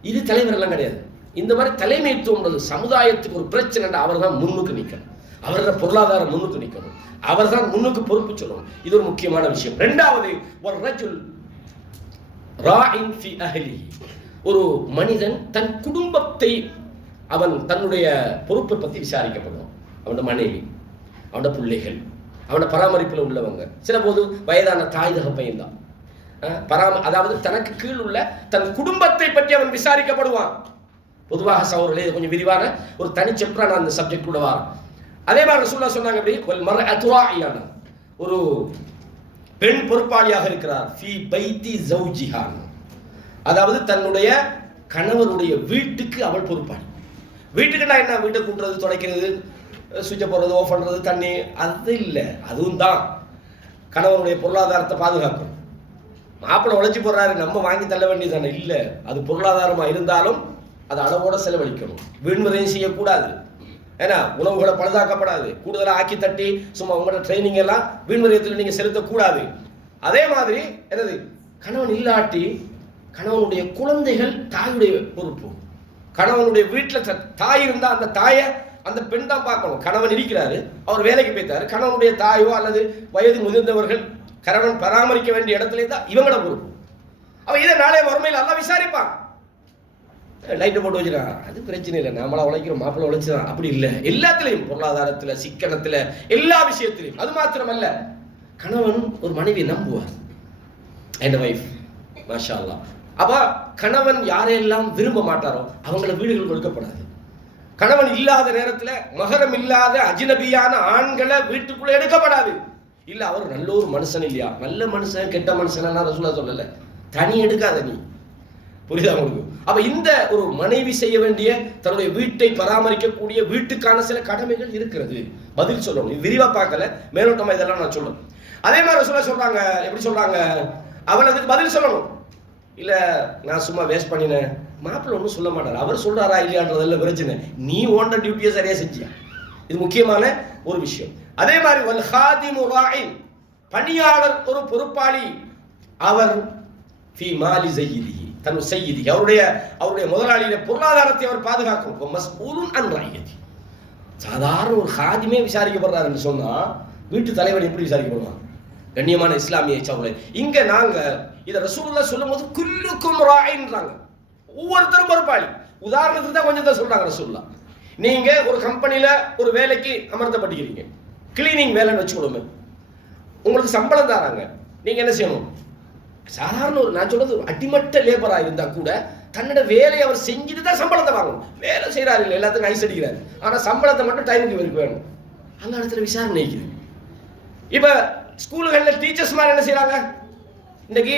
இது தலைவர் எல்லாம் கிடையாது. இந்த மாதிரி தலைமைத்துவம் சமுதாயத்துக்கு ஒரு பிரச்சனை, அவர் தான் முன்னுக்கு நிற்கணும், அவரோட பொருளாதாரம் முன்னுக்கு நிற்கணும், அவர் தான் முன்னுக்கு பொறுப்பு சொல்லணும். இது ஒரு முக்கியமான விஷயம். 2வது ஒரு ரஜுல் ராஇன் ஃபி அஹ்லி, ஒரு மனிதன் தன் குடும்பத்தை அவன் தன்னுடைய பொறுப்பை பற்றி விசாரிக்கப்படும். அவனோட மனைவி, அவனோட பிள்ளைகள், அவனோட பராமரிப்பில் உள்ளவங்க, சில போது வயதான தாய் தகப்பையும் தான் அதாவது தனக்கு கீழ் உள்ள தன் குடும்பத்தை பற்றி அவன் விசாரிக்கப்படுவான். பொதுவாக சகோதரர்களே இது கொஞ்சம் விரிவான ஒரு தனி செப்டரா நான் அந்த சப்ஜெக்ட் கூட வரும். அதே மாதிரி ரசூலுல்லாஹ் சொன்னாங்க, அப்படி ஒரு பெண் பொறுப்பாளியாக இருக்கிறார் ஃபீ பைத்தி ஜௌஜிஹா, அதாவது தன்னுடைய கணவருடைய வீட்டுக்கு அவள் பொறுப்பாளி. வீட்டுக்குன்னா என்ன, வீட்டை கூட்டுறது, துடைக்கிறது, சுவிட்சை போடுறது, ஆஃப் பண்றது, தண்ணி, அது இல்லை. அதுவும் தான் கணவனுடைய பொருளாதாரத்தை பாதுகாக்கும். மாப்பிள்ளை உழைச்சி போடுறாரு, நம்ம வாங்கி தள்ள வேண்டியதானே, இல்லை. அது பொருளாதாரமா இருந்தாலும் அது அளவோட செலவழிக்கணும், வீண்முறையும் செய்யக்கூடாது. ஏன்னா உணவுகளை பழுதாக்கப்படாது, கூடுதலாக ஆக்கி தட்டி சும்மா உங்களோட ட்ரைனிங் எல்லாம் வீண்முறையத்தில் நீங்க செலுத்தக்கூடாது. அதே மாதிரி என்னது, கணவன் இல்லாட்டி கணவனுடைய குழந்தைகள் தாயுடைய பொறுப்பு. கணவனுடைய வீட்டில் தாய் இருந்தா அந்த தாயை அந்த பெண் தான் பார்க்கணும். கணவன் இருக்கிறாரு, அவர் வேலைக்கு போய்த்தாரு, கணவனுடைய தாயோ அல்லது வயது முதிர்ந்தவர்கள் கணவன் பராமரிக்க வேண்டிய இடத்துல தான் இவங்களோட பொறுப்பு. அவ இதை நாளே வறுமையில் எல்லாம் விசாரிப்பான். லைட்டை போட்டு வச்சுருக்கான், அது பிரச்சனை இல்லை, நம்மளா உழைக்கிறோம், மாப்பிள்ளை உழைச்சிதான். அப்படி இல்லை, எல்லாத்துலேயும், பொருளாதாரத்தில், சிக்கனத்தில், எல்லா விஷயத்திலையும். அது மாத்திரமல்ல, கணவன் ஒரு மனைவியை நம்புவார். என் வைஃப் மாஷா அல்லாஹ். அப்போ கணவன் யாரையெல்லாம் விரும்ப மாட்டாரோ அவங்கள வீடுகள் கொடுக்கப்படாது. கணவன் இல்லாத நேரத்தில் மகரம் இல்லாத அஜ்னபியான ஆண்களை வீட்டுக்குள்ளே எடுக்கப்படாது. இல்லை அவர் நல்ல ஒரு மனுஷன் இல்லையா, நல்ல மனுஷன் கெட்ட மனுஷன் ரசூலுல்லாஹ் சொல்லலை, தனி எடுக்காத நீ. புரியுதா உங்களுக்கு? அப்ப இந்த ஒரு மனைவி செய்ய வேண்டிய தன்னுடைய வீட்டை பராமரிக்கக்கூடிய வீட்டுக்கான சில கடமைகள் இருக்கிறது. பதில் சொல்லணும், விரிவா பார்க்கல, மேலோட்டமா இதெல்லாம் நான் சொல்லணும். அதே மாதிரி ரசூலுல்லாஹ் சொல்றாங்க, எப்படி சொல்றாங்க, அவன் அதுக்கு பதில் சொல்லணும். இல்ல நான் சும்மா வேஸ்ட் பண்ணினேன், மாப்பிள்ளை ஒன்றும் சொல்ல மாட்டார், அவர் சொல்றாரா இல்லையான்றதெல்லாம் பிரச்சனை, நீ ஓண்ட டியூட்டியை சரியா செஞ்சியா. இது முக்கியமான ஒரு விஷயம். அதே மாதிரி வல் ஹாதிமு ராயின், பணியாளர் ஒரு பொறுப்பாளி, அவர் ஃபீ மாலி ஸையிதிஹி, தன் செய்தி அவருடைய முதலாளியுடைய பொருளாதாரத்தை அவர் பாதுகாக்கும். மஸ்ஊலுன் அன் ரஅய்யதி. சாதாரண ஒரு ஹாதிமே விசாரிக்கப்படுறாருன்னு சொன்னா வீட்டு தலைவர் எப்படி விசாரிக்கப்படுவாங்க? கண்ணியமான இஸ்லாமிய சகோதரர்களே, இங்க நாங்க இதை ரசூலுல்லாஹ் சொல்லும்போது குல்லுக்கும் ராயின்றாங்க, ஒவ்வொருத்தரும் பொறுப்பாளி. உதாரணத்துக்கு தான் கொஞ்சம் தான் சொல்றாங்க ரசூலுல்லாஹ். நீங்க ஒரு கம்பெனியில ஒரு வேலைக்கு அமர்த்தப்பட்டிருக்கீங்க, கிளீனிங் வேலைன்னு வச்சுக்கொள்ளுங்க, உங்களுக்கு சம்பளம் தராங்க, நீங்க என்ன செய்யணும்? சாதாரண ஒரு, நான் சொல்றது ஒரு அடிமட்ட லேபரா இருந்தா கூட தன்னோட வேலையை அவர் செஞ்சுட்டு தான் சம்பளத்தை வாங்கணும். வேலை செய்யறாரு இல்லை, எல்லாத்துக்கும் ஐஸ் அடிக்கிறாரு, ஆனா சம்பளத்தை மட்டும் டைமுக்கு இவருக்கு வேணும். அந்த இடத்துல விசாரணை இருக்குது. இப்ப ஸ்கூல்களில் டீச்சர்ஸ் மாதிரி என்ன செய்யறாங்க? இன்னைக்கு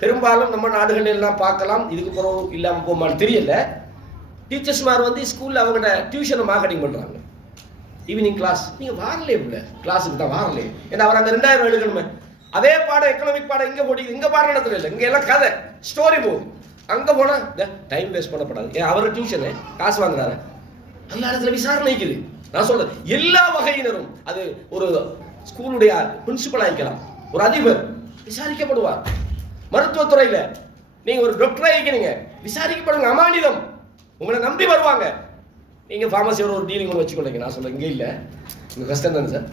பெரும்பாலும் நம்ம நாடுகள் எல்லாம் பார்க்கலாம், இதுக்கு பிறகு இல்லாம போமான்னு தெரியல, டீச்சர்ஸ் மாதிரி வந்து ஸ்கூல்ல அவங்களோட டியூஷனை மார்க்கெட்டிங் பண்றாங்க. ஈவினிங் கிளாஸ், நீங்க வாரலே இல்லை கிளாஸுக்கு தான் வாரலே, ஏன்னா அவர் அங்க 2000 எடுக்கணுமே. அதே பாடம் எக்கனாமிக் பாடம் இங்க போட்டிக்குது, இங்க பாடம் நடத்துறது இல்லை, இங்க எல்லாம் கதை ஸ்டோரி போகுது. அங்க போனா டைம் வேஸ்ட் பண்ணப்படாது, ஏன் அவர் டியூஷனு காசு வாங்குறாரு. அந்த இடத்துல விசாரணை இருக்குது. நான் சொல்றேன், எல்லா வகையினரும், அது ஒரு ஸ்கூலுடைய பிரின்சிபல் ஆகிக்கலாம், ஒரு அதிபர் விசாரிக்கப்படுவார். மருத்துவத்துறையில நீங்க ஒரு டாக்டர் ஆகிக்கிறீங்க, விசாரிக்கப்படுங்க, அமானிதம், உங்களை நம்பி வருவாங்க. நீங்க ஃபார்மசியோட ஒரு டீலிங் ஒன்று வச்சுக்கொள்ளுங்க. நான் சொல்றேன், இங்கே இல்லை, உங்க கஷ்டம் தானே சார்,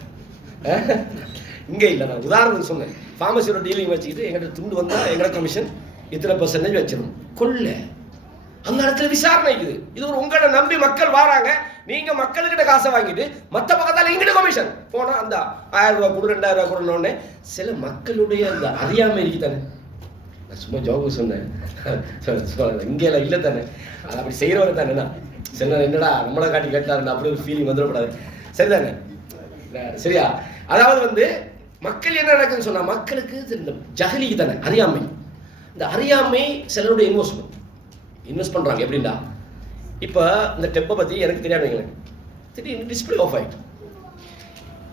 இங்கே இல்லை. நான் உதாரணத்துக்கு சொன்னேன், ஃபார்மசியோட டீலிங் வச்சுக்கிட்டு எங்கிட்ட துண்டு வந்தால் எங்கட கமிஷன் இத்தனை % வச்சிடணும். கொள்ள அந்த இடத்துல விசாரணை இருக்குது. இது ஒரு உங்களை நம்பி மக்கள் வராங்க, நீங்க மக்கள்கிட்ட காசை வாங்கிட்டு மற்ற பக்கத்தால் எங்கிட்ட கமிஷன் போனா அந்த 1000 ரூபா கொடு 2000 ரூபா கொடுனோடனே சில மக்களுடைய அந்த அறியாமை இருக்கு தானே. நான் சும்மா ஜோக்கு சொன்னேன், இங்கே இல்லை தானே, அது அப்படி செய்கிறவங்க தானே. சில என்னடா நம்மளை காட்டி கேட்டாருன்னா அப்படி ஒரு ஃபீலிங் வந்துடக்கூடாது, சரிதானே? சரியா? அதாவது வந்து மக்கள் என்ன நடக்குதுன்னு சொன்னா, மக்களுக்கு இந்த ஜஹலிக்கு தானே அறியாமை. இந்த அறியாமை சிலருடைய இன்வெஸ்ட் பண்றாங்க. எப்படின்னா, இப்போ இந்த டெப்பை பத்தி எனக்கு தெரியாது, திடீர்னு டிஸ்பிளே ஆஃப் ஆகிட்டு,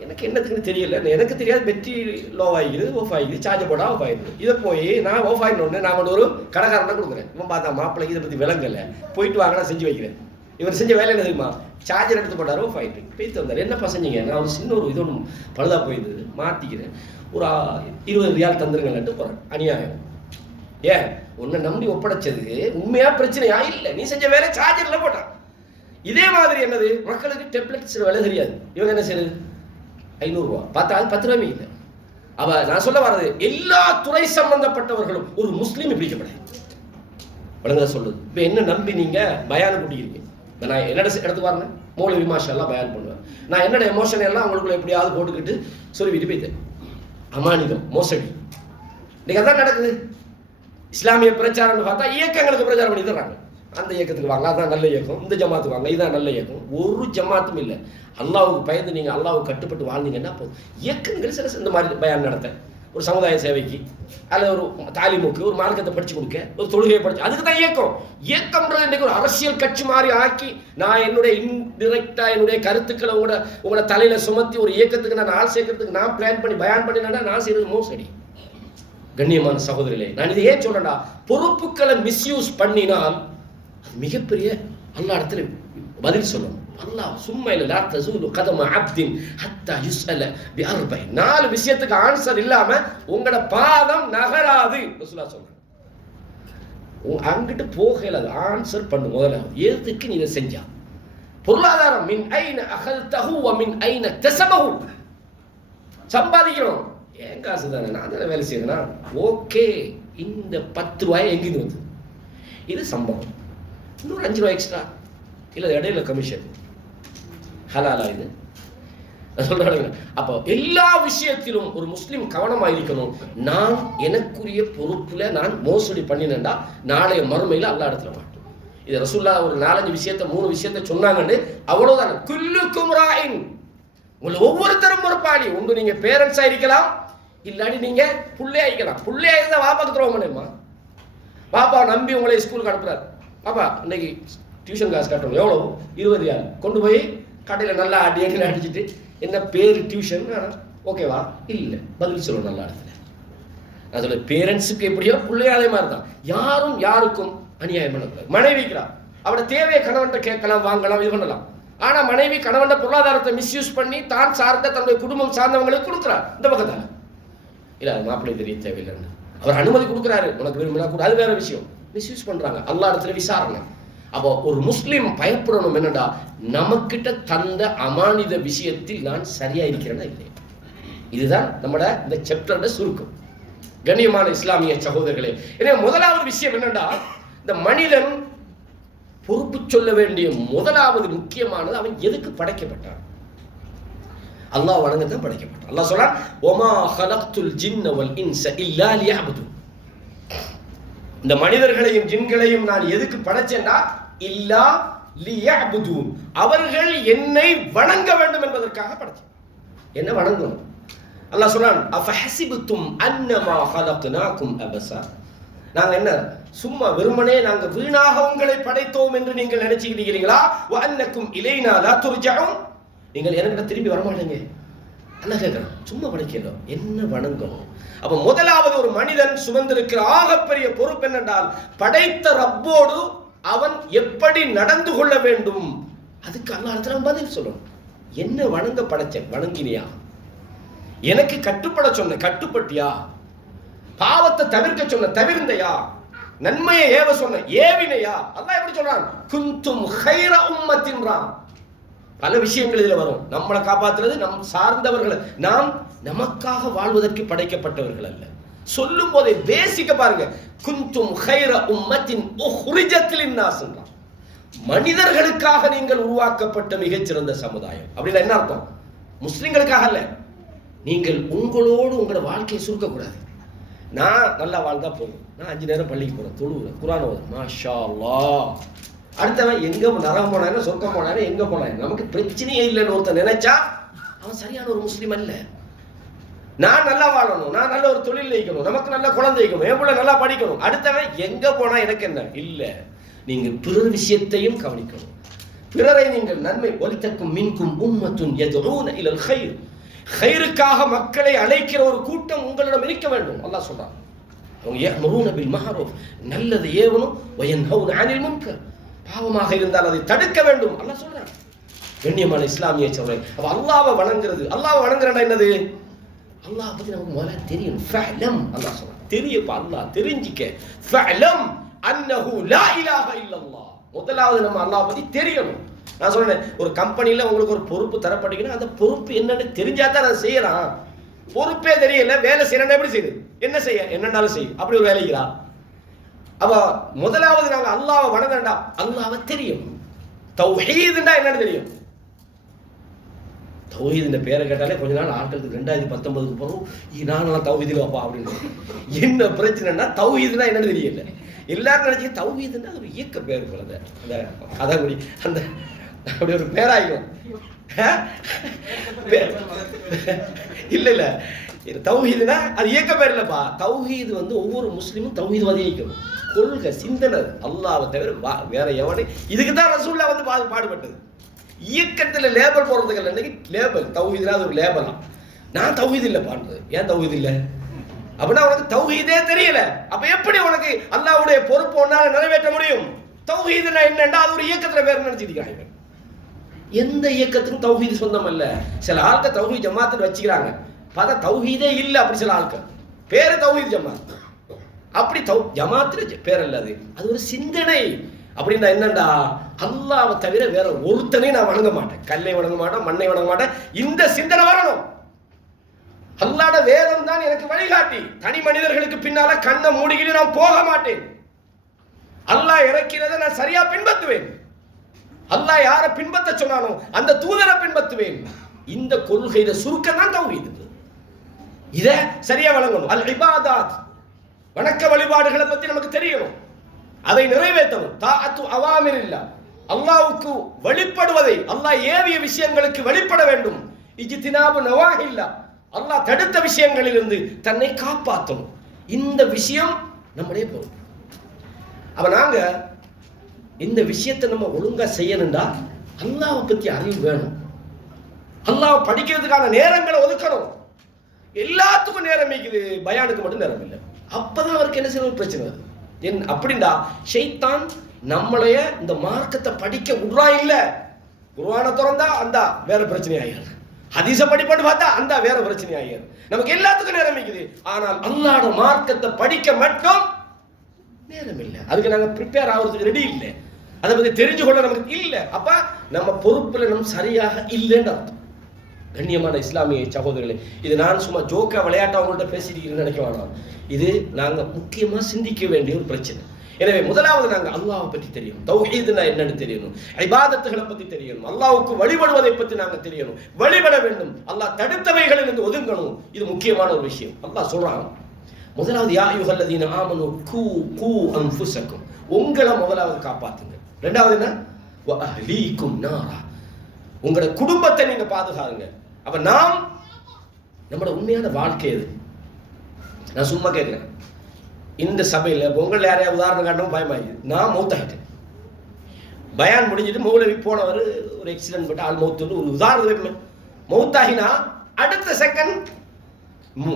எனக்கு என்னத்துக்குன்னு தெரியல, எனக்கு தெரியாது, பேட்டரி லோ ஆகிடுது, ஆஃப் ஆகிடுது, சார்ஜ் போட ஆஃப் ஆகிடுது. இதை போய் நான் ஆஃப் ஆகிடணுன்னு நான் ஒரு கடைக்காரனை கொடுக்குறேன். இவன் பார்த்தா மாப்பிள்ளைக்கு இதை பற்றி விளங்கலை, போயிட்டு வாங்க நான் செஞ்சு வைக்கிறேன். இவர் செஞ்ச வேலை என்ன தெரியுமா? சார்ஜர் எடுத்து போட்டாரோ ஆஃப் போயிட்டு வந்தார். என்னப்பா செஞ்சீங்க? நான் ஒரு சின்ன ஒரு இது ஒன்று பழுதாக போயிருந்தது, மாற்றிக்கிறேன், ஒரு 20 ரியால் தந்துருங்கன்ட்டு போகிறேன். அநியாயம். ஏன் உன்னை நம்பி ஒப்படைச்சதுக்கு உண்மையா பிரச்சனையா? இல்லை, நீ செஞ்ச வேலை சார்ஜரில் போட்டான். இதே மாதிரி என்னது, மக்களுக்கு டெப்லெட்ஸ் விலை தெரியாது, இவங்க என்ன செய்யுது, 500 ரூபா பார்த்தா அது 10 ரூபாய் இல்லை. அவ நான் சொல்ல வர்றது, எல்லா துறை சம்பந்தப்பட்டவர்களும் ஒரு முஸ்லீம் பிடிக்கப்படாது. வழங்க சொல்லுது. இப்போ என்ன நம்பி நீங்க பயான் கூட்டிக்கிறீங்க? நான் என்னோட இடத்துக்கு வரேன், மௌலவி மாஷா எல்லாம் பயான் பண்ணுவேன். நான் என்னோட எமோஷன் எல்லாம் அவங்களுக்குள்ள எப்படியாவது போட்டுக்கிட்டு சொல்லிவிட்டு போயிட்டேன். அமானிதம், மோசடி. இன்னைக்கு அதான் நடக்குது. இஸ்லாமிய பிரச்சாரம்னு பார்த்தா இயக்கங்களுக்கு பிரச்சாரம் பண்ணி தர்றாங்க. அந்த இயக்கத்துக்கு வாங்க, அதான் நல்ல இயக்கம், இந்த ஜமாத்துக்கு வாங்க, இதான் நல்ல இயக்கம். ஒரு ஜமாத்தும் இல்லை. அல்லாவுக்கு பயந்து நீங்கள் அல்லாவுக்கு கட்டுப்பட்டு வாழ்ந்தீங்கன்னா போதும். இயக்கங்கள் சில இந்த மாதிரி பயான் நடத்த, ஒரு சமுதாய சேவைக்கு, அல்லது ஒரு தாலிமுக்கு, ஒரு மார்க்கத்தை படிச்சு கொடுக்க, ஒரு தொழுகையை படிச்சு, அதுக்கு தான் இயக்கம். இயக்கம்ன்றது இன்னைக்கு ஒரு அரசியல் கட்சி மாதிரி ஆக்கி, நான் என்னுடைய இன்டிரெக்டா என்னுடைய கருத்துக்களை உங்களோட தலையில சுமத்தி ஒரு இயக்கத்துக்கு நான் ஆள் சேர்க்கறதுக்கு நான் பிளான் பண்ணி பயான் பண்ணினா நான் செய்யறது மோசடி. கண்ணியமான சகோதரிகளே, நான் இதை ஏன் சொல்றேன்டா, பொறுப்புகளை மிஸ்யூஸ் பண்ணினால் அது மிகப்பெரிய அல்லாஹ் இடத்துல பதில் சொல்லணும். அல்லாஹ் சும்மா இல்ல, லா தஸூலு கதம அப்தின் ஹத்தா யுஸ்அல பிஅர்பை. 4 விஷயத்துக்கு ஆன்சர் இல்லாம உங்களோட பாதம் நகராது ரசூலுல்லாஹ் சொல்றாங்க. அங்கிட்டு போகல, அது ஆன்சர் பண்ணு. முதல்ல எதுக்கு நீ இதை செஞ்சா? பொருளாதாரம், மின் ஐன அகல்தஹு வ மின் ஐன தஸபஹு. சம்பாதிக்கணும், ஏன் காசு தானே, நான் தானே வேலை செய்யறேன். ஓகே, இந்த 10 ரூபாய் எங்கிருந்து வந்து? இது சம்பளம். இன்னொரு 5 ரூபா எக்ஸ்ட்ரா, இல்லை இடையில கமிஷன். ஹலாலா இது? சொல்றாங்க. அப்போ எல்லா விஷயத்திலும் ஒரு முஸ்லிம் கவனமாக இருக்கணும். நான் எனக்குரிய பொறுப்புல நான் மோசடி பண்ணினேன்டா நாளைய மறுமையில் அல்லா இடத்துல மாட்டோம். இது ரசூல்லா ஒரு 4-5 விஷயத்தை 3 விஷயத்தை சொன்னாங்கன்னு அவ்வளவுதான். குல்லுக்கும் ராயின், உங்களை ஒவ்வொருத்தரும் பொறுப்பாளி. ஒன்று நீங்க பேரண்ட்ஸா இருக்கலாம், இல்லாட்டி நீங்க புள்ளையா இருக்கலாம். புள்ளையா இருந்தா வாப்பாக்கு துரோகம் பண்ணுமா? பாப்பா நம்பி உங்களை ஸ்கூலுக்கு அனுப்புறாரு. பாப்பா இன்னைக்கு டியூஷன் காசு கட்டணும், எவ்வளோ? 20 ரூபாய். கொண்டு போய் கடையில் நல்லா அடி அடிச்சுட்டு என்ன பேர் டியூஷன், ஓகேவா? இல்லை, பதில் சொல்லணும் நல்ல இடத்துல. நான் சொல்ல பேரண்ட்ஸுக்கு எப்படியோ பிள்ளையா அதே மாதிரி தான். யாரும் யாருக்கும் அநியாயம் பண்ணக்கூடாது. மனைவிக்கிறா அவட தேவையை கணவன்கிட்ட கேட்கலாம், வாங்கலாம், இது பண்ணலாம். ஆனா மனைவி கணவன் பொருளாதாரத்தை மிஸ்யூஸ் பண்ணி தான் சார்ந்த தன்னுடைய குடும்பம் சார்ந்தவங்களுக்கு கொடுக்குறார். இந்த பக்கத்தால இல்ல மாப்பிள்ளை தெரிய தேவையில்லைன்னு அவர் அனுமதி கொடுக்குறாரு, உனக்கு விரும்பினா கூட, அது வேற விஷயம். மிஸ்யூஸ் பண்றாங்க, அல்லா இடத்துல விசாரணை. அப்போ ஒரு முஸ்லிம் பயப்படணும் என்னடா, நமக்கிட்ட தந்த அமானித விஷயத்தில் நான் சரியா இருக்கிறேன்னா இல்லை. இதுதான் நம்மட இந்த சாப்டரோட சுருக்கம். கண்ணியமான இஸ்லாமிய சகோதரர்களே, எனவே முதலாவது விஷயம் என்னடா, இந்த மனிதன் பொறுப்பு சொல்ல வேண்டிய முதலாவது முக்கியமானது, அவன் எதுக்கு படைக்கப்பட்டான்? அல்லாஹ் வணங்க தான் படைக்கப்பட்டான். அல்லாஹ் சொல்றான், ஒமா ஹலக்துல் ஜின்ன வல் இன்ஸ இல்லா லியஅபுது. இந்த மனிதர்களையும் ஜின்களையும் நான் எதுக்கு படைச்சேன்டா, இல்லா லியஅபுதூன், அவர்கள் என்னை வணங்க வேண்டும் என்பதற்காக படைச்சேன். என்ன வணங்கணும்? அல்லாஹ் சொல்றான், அஃபஹஸிபுதும் அன்னமா ஹலக்னாகும் அபஸா, நாங்க என்ன சும்மா வெறுமனே நாங்க வீணாக உங்களை படைத்தோம் என்று நீங்கள் நினைச்சுக்கிறீங்களா? வ அன்னக்கும் இலைனா லா துர்ஜஊன், நீங்கள் என்கிட்ட திரும்பி வர மாட்டீங்க. அல்லாஹ் கேட்கிறான், சும்மா படைக்கிறோம், என்ன வணங்கணும்? அப்ப முதலாவது ஒரு மனிதன் சுமந்திருக்கிற ஆகப்பெரிய பொறுப்பு என்னென்றால், படைத்த ரப்போடு அவன் எப்படி நடந்து கொள்ள வேண்டும், அதுக்கு அல்லாஹ் பதில் சொல்லணும். என்ன வணங்க படைச்ச, வணங்கினியா? எனக்கு கட்டுப்பட சொன்ன, கட்டுப்பட்டியா? பாவத்தை தவிர்க்க சொன்ன, தவிர்ந்தையா? நன்மையை ஏவ சொன்ன, ஏவினையா? அல்லாஹ் எப்படி சொல்றான், குந்தும் கைர உம்மத்தின். பல விஷயங்கள் இதுல வரும். நம்மளை காப்பாற்றுறது, நம் சார்ந்தவர்களை, நாம் நமக்காக வாழ்வதற்கு படைக்கப்பட்டவர்கள் அல்ல. சொல்லும் போதே பேசிக்க பாருங்க, குந்தும் கைர உம்மத்தின் உஹ்ரிஜத் லின்னாஸ், மனிதர்களுக்காக நீங்கள் உருவாக்கப்பட்ட மிகச்சிறந்த சமுதாயம். அப்படின்னா என்ன அர்த்தம்? முஸ்லிம்களுக்காக அல்ல. நீங்கள் உங்களோடு உங்களோட வாழ்க்கையை சுருக்கக்கூடாது. நான் நல்லா வாழ்ந்தா போதும், நான் 5 நேரம் பள்ளிக்கு போறேன், தொழுகிறேன், குர்ஆன் ஓதுறேன், மாஷா அல்லாஹ். அடுத்தவன் எங்க நரகம் போனானே சொர்க்கம் போனானே எங்க போனானே நமக்கு பிரச்சனையே இல்லைன்னு ஒருத்தன் நினைச்சா அவன் சரியான ஒரு முஸ்லீம் அல்ல. நான் நல்லா வாழணும், நான் நல்ல ஒரு தொழில் வைக்கணும், நமக்கு நல்ல குழந்தை வைக்கணும், என் பிள்ளை நல்லா படிக்கணும், அடுத்தவன் எங்க போனா எனக்கு என்ன இல்ல. நீங்க பிறர் விஷயத்தையும் கவனிக்கணும். பிறரை நீங்கள் நன்மை, ஒலித்தக்கும் மின்கும் உம்மத்துன் யதுஊன இலல் கைர், கைருக்காக மக்களை அழைக்கிற ஒரு கூட்டம் உங்களிடம் இருக்க வேண்டும். அல்லாஹ் சொல்றான், அவங்க யஅமுரூன பில் மஅரூஃப், நல்லது ஏவணும், வயன்ஹவுன அனில் முன்கர், பாவமாக இருந்தால் அதை தடுக்க வேண்டும். அல்லாஹ் சொல்றான். கண்ணியமான இஸ்லாமிய சகோதரர்களே, அப்ப அல்லாஹ்வை வணங்குறது, அல்லாஹ்வை வணங்குறேன்னா என்னது? அல்லாஹ் பத்தி நமக்கு முதல்ல தெரியும். ஃபஅலம், அல்லாஹ் சொல்றான், தெரியப்பா, அல்லாஹ் தெரிஞ்சிக்க. ஃபஅலம் அன்னஹு லா இலாஹ இல்லல்லாஹ், முதலாவது நம்ம அல்லாஹ் பத்தி தெரியணும். நான் சொல்றேன், ஒரு கம்பெனில உங்களுக்கு ஒரு பொறுப்பு தரப்பட்டீங்கன்னா அந்த பொறுப்பு என்னன்னு தெரிஞ்சா தான் அதை செய்யலாம். பொறுப்பே தெரியல, வேலை செய்யறா எப்படி செய்யுது? என்ன செய்ய, என்னன்னாலும் செய்யும், அப்படி ஒரு வேலைக்கிறா. அப்ப முதலாவது நாங்க அல்லாஹ்வை வணங்கண்டா, அல்லாஹ்வை தெரியும். தௌஹீதுன்னா என்னன்னு தெரியும். தௌஹீதுன்ற பேரை கேட்டாலே கொஞ்ச நாள் ஆட்களுக்கு 2019க்கு போறோம், நான் தௌஹீதுல வைப்பா அப்படின்னு. என்ன பிரச்சனைனா தௌஹீதுன்னா என்னன்னு தெரியல. எல்லாரும் நினைச்சு தௌஹீதுன்னா ஒரு இயக்க பேர் போல, அந்த கதைக்குடி அந்த அப்படி ஒரு பேராயிடும். இல்ல இல்ல, தௌஹீதுனா அது இயக்க பேர் இல்லப்பா. தௌஹீது வந்து ஒவ்வொரு முஸ்லிமும் தௌஹீத்வாதியை இருக்கணும். கொள்கை, சிந்தனை, அல்லாஹ்வை தவிர வேற எவனே. இதுக்கு தான் ரசூலுல்லாஹ் வந்து பாடுபட்டது. இயக்கத்துல லேபல் போடுறதுக்கு இல்லை. இன்னைக்கு லேபல் தௌஹீதுனா அது ஒரு லேபலா. நான் தௌஹீது இல்லை பாடுறது. ஏன் தௌஹீது இல்லை அப்படின்னா உனக்கு தௌஹீதே தெரியல. அப்ப எப்படி உனக்கு அல்லாஹ்வுடைய பொறுப்பு ஒன்னால நிறைவேற்ற முடியும்? தௌஹீதுனா என்னன்னா அது ஒரு இயக்கத்துல பேர் நினைச்சிருக்காங்க. எந்த இயக்கத்துக்கும் தௌஹீது சொந்தம் அல்ல. சில ஆட்கள் தௌஹீத் ஜமாத்துல வச்சுக்கிறாங்க, பார்த்தா தௌஹீதே இல்லை. அப்படி சில ஆட்கள் பேரு தௌஹீத் ஜமாத், அப்படி ஜமாத்துல பேர் அல்ல, அது ஒரு சிந்தனை. அப்படின்னா என்னண்டா, அல்லாஹ்வை தவிர வேற ஒருத்தனையும் நான் வணங்க மாட்டேன், கல்லை வணங்க மாட்டேன், மண்ணை வணங்க மாட்டேன். இந்த சிந்தனை வரணும். அல்லாஹ்வோட வேதம் தான் எனக்கு வழிகாட்டி. தனி மனிதர்களுக்கு பின்னால கண்ணை மூடிக்கிட்டு நான் போக மாட்டேன். அல்லாஹ் இறக்கிறதை நான் சரியா பின்பற்றுவேன். அல்லாஹ் யாரை பின்பற்ற சொன்னானோ அந்த தூதரை பின்பற்றுவேன். இந்த கொள்கையில சுருக்கம் தான் தௌஹீத். இத சரியா வழங்கணும். அல் இபாதாத், வணக்க வழிபாடுகளை பத்தி நமக்கு தெரியணும், அதை நிறைவேற்றணும். தாஅத்து அவாமிரில்லா, அல்லாஹ்வுக்கு வழிபடுவதை, அல்லாஹ் ஏவிய விஷயங்களுக்கு வழிபட வேண்டும். இஜ்தினாபு நவாஹில்லா, அல்லாஹ் தடுத்த விஷயங்களிலிருந்து தன்னை காப்பாற்றணும். இந்த விஷயம் நம்முடைய பொறுப்பு. அப்ப நாங்க இந்த விஷயத்தை நம்ம ஒழுங்கா செய்யணும்டா அல்லாஹ்வை பத்தி அறிவு வேணும். அல்லாஹ் படிக்கிறதுக்கான நேரங்களை ஒதுக்கணும். எல்லாத்துக்கும் நேரம் இருக்குது, பயானுக்கு மட்டும் நேரம் இல்லை. அப்பதான் அவருக்கு என்ன செய்யணும் பிரச்சனை வருது. அப்படின்டா ஷைத்தான் நம்மளைய இந்த மார்க்கத்தை படிக்க விடுறா இல்ல. குர்ஆனை திறந்தா அந்த வேற பிரச்சனை ஆயிடும், ஹதீஸை படிப்பட்டு பார்த்தா அந்த வேற பிரச்சனை ஆயிடும். நமக்கு எல்லாத்துக்கும் நேரம் இருக்குது, ஆனால் அல்லாஹ்வுடைய மார்க்கத்தை படிக்க மட்டும் நேரம் இல்லை. அதுக்கு நாங்க ப்ரிப்பேர் ஆகிறதுக்கு ரெடி இல்லை, அதை பத்தி தெரிஞ்சு கொள்ள நமக்கு இல்லை. அப்ப நம்ம பொறுப்புல நம்ம சரியாக இல்லைன்னு அர்த்தம். கண்ணியமான இஸ்லாமிய சகோதரர்களே, இது நான் சும்மா ஜோக்கா விளையாட்டா அவங்கள்ட்ட பேசிட்டு நினைக்க வேணாம். இது நாங்க முக்கியமா சிந்திக்க வேண்டிய ஒரு பிரச்சனை. எனவே முதலாவது நாங்க அல்லாஹ்வை பற்றி தெரியணும், தௌஹீதுனா என்னன்னு தெரியணும், இபாதத்துகளை பத்தி தெரியணும், அல்லாஹ்வுக்கு வழிபடுவதை பத்தி நாங்க தெரியணும், வழிபட வேண்டும், அல்லாஹ் தடுத்தவைகளிலிருந்து ஒதுங்கணும். இது முக்கியமான ஒரு விஷயம். அல்லாஹ் சொல்றான் முதலாவது யா அய்யுஹல்லதீன ஆமனு கூ அன்ஃபுஸக்கும், உங்களை முதலாவது காப்பாத்துங்க. ரெண்டாவது என்ன, வ அஹ்லீக்கும் நாரா, உங்களோட குடும்பத்தை நீங்க பாதுகாருங்க. அப்ப நாம் நம்மளோட உண்மையான வாழ்க்கை எது? நான் சும்மா கேட்கிறேன், இந்த சபையில் உங்களை யாரையா உதாரணம் காட்டணும் பயமாயிடுது. நான் மௌத்தாயிட்டேன், பயான் முடிஞ்சிட்டு மௌலவி போனவர் ஒரு ஆக்சிடென்ட் பட்டு ஆள் மௌத்து, ஒரு உதாரணம் மௌத்தாகினா அடுத்த செகண்ட்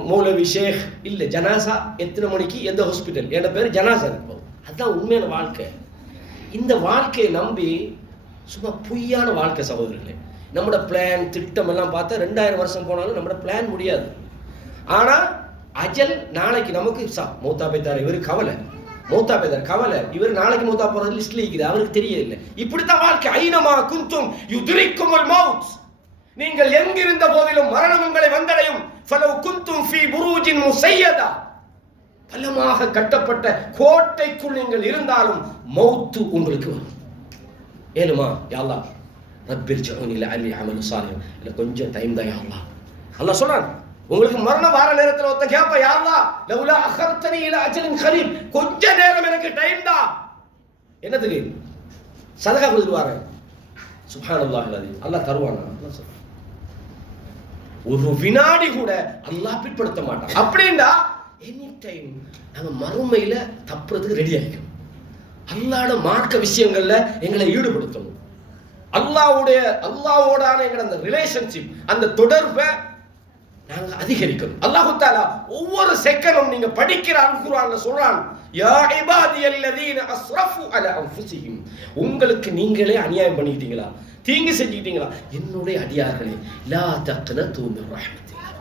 மௌலவி ஷேக் இல்லை ஜனாசா எத்தனை மணிக்கு எந்த ஹாஸ்பிட்டல், என் பேர் ஜனாசா இருக்கும். அதுதான் உண்மையான வாழ்க்கை. இந்த வாழ்க்கையை நம்பி சும்மா பொய்யான வாழ்க்கை சகோதரர்களே. நம்மளோட பிளான் திட்டம் எல்லாம் பார்த்தா 2000 வருஷம் போனாலும் நம்மளோட பிளான் முடியாது. ஆனால் அஜல் நாளைக்கு நமக்கு மௌத்தா பேத்தார், இவர் கவலை, மௌத்தா பேத்தார் கவலை, இவர் நாளைக்கு மௌத்தா போறது லிஸ்ட்ல இருக்குது, அவருக்கு தெரியல. இப்படித்தான் வாழ்க்கை. ஐனமா குந்தும் யுத்ரிக்குமுல் மௌத், நீங்கள் எங்கிருந்த போதிலும் மரணம் உங்களை வந்தடையும். ஃபலவ் குந்தும் ஃபீ புரூஜின் முஸையதா, பலமாக கட்டப்பட்ட கோட்டைக்குள் நீங்கள் இருந்தாலும் மௌத்து உங்களுக்கு வரும். ஏழுமா யா அல்லாஹ் ரப்பிர்ஜிஊனி லஅல்லி அமலு ஸாலிஹ், இல்ல கொஞ்சம் டைம் தான் யா அல்லாஹ். அல்லாஹ் சொல்றான், உங்களுக்கு மரணம் வார நேரத்தில் ஒருத்தன் கேட்பா, யா அல்லாஹ் லவ்லா அഖர்தனி இலா அஜலின் கரீப், கொஞ்ச நேரம் எனக்கு டைம் தான். என்னதுக்கு? சதகா கொடுத்துருவாரு. சுப்ஹானல்லாஹ் அலீம், அல்லாஹ் தருவானா? ஒரு வினாடி கூட அல்லாஹ் பிற்படுத்த மாட்டான். அப்படின்னா எனி டைம் நம்ம மறுமையில தப்புறதுக்கு ரெடி ஆகிக்கும். அல்லாஹ்வோட மார்க்க விஷயங்கள்ல எங்களை ஈடுபடுத்தணும். அல்லாஹ்வோடான எங்களோட அந்த ரிலேஷன்ஷிப், அந்த தொடர்பை நாங்க அதிகரிக்கணும். அல்லாஹ் தஆலா ஒவ்வொரு செகண்டும் நீங்க படிக்கிற அல் குர்ஆன்ல சொல்றான், யா இபாதியல்லதீன அஸ்ரஃபு அலா அன்ஃபுஸிஹிம், உங்களுக்கு நீங்களே அநியாயம் பண்ணிட்டீங்களா, தீங்கு செஞ்சிட்டீங்களா, என்னுடைய அடியார்களே லா தக்னது மின் ரஹ்மத்தில்லாஹ்,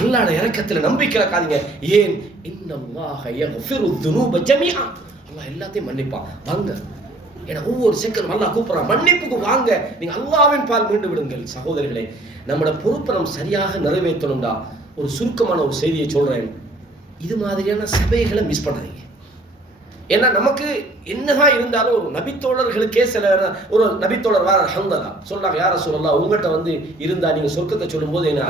அல்லாஹ்வுடைய இரக்கத்துல நம்பிக்கை வைக்காதீங்க. ஏன்? இன்னல்லாஹ யக்ஃபிரு ذுனூப ஜமீஆ, அல்லாஹ் எல்லாத்தையும் மன்னிப்பான். வாங்க, ஏன்னா ஒவ்வொரு செகண்டும் அல்லாஹ் கூப்பிடுறான், மன்னிப்புக்கு வாங்க, நீங்க அல்லாஹ்வின் பால் மீண்டு விடுங்கள். சகோதரர்களே, நம்மளோட பொறுப்பை நம்ம சரியாக நிறைவேற்றணும்டா. ஒரு சுருக்கமான ஒரு செய்தியை சொல்றேன், இது மாதிரியான சபைகளை மிஸ் பண்ணாதீங்க. ஏன்னா நமக்கு என்னதான் இருந்தாலும் ஒரு நபித்தோழர்களுக்கே சில ஒரு நபித்தோழர் வார அல்ஹம்துலில்லாஹ் சொல்றாங்க, யா ரசூலல்லாஹ் உங்கள்கிட்ட வந்து இருந்தா நீங்க சொர்க்கத்தை சொல்லும்போது என்ன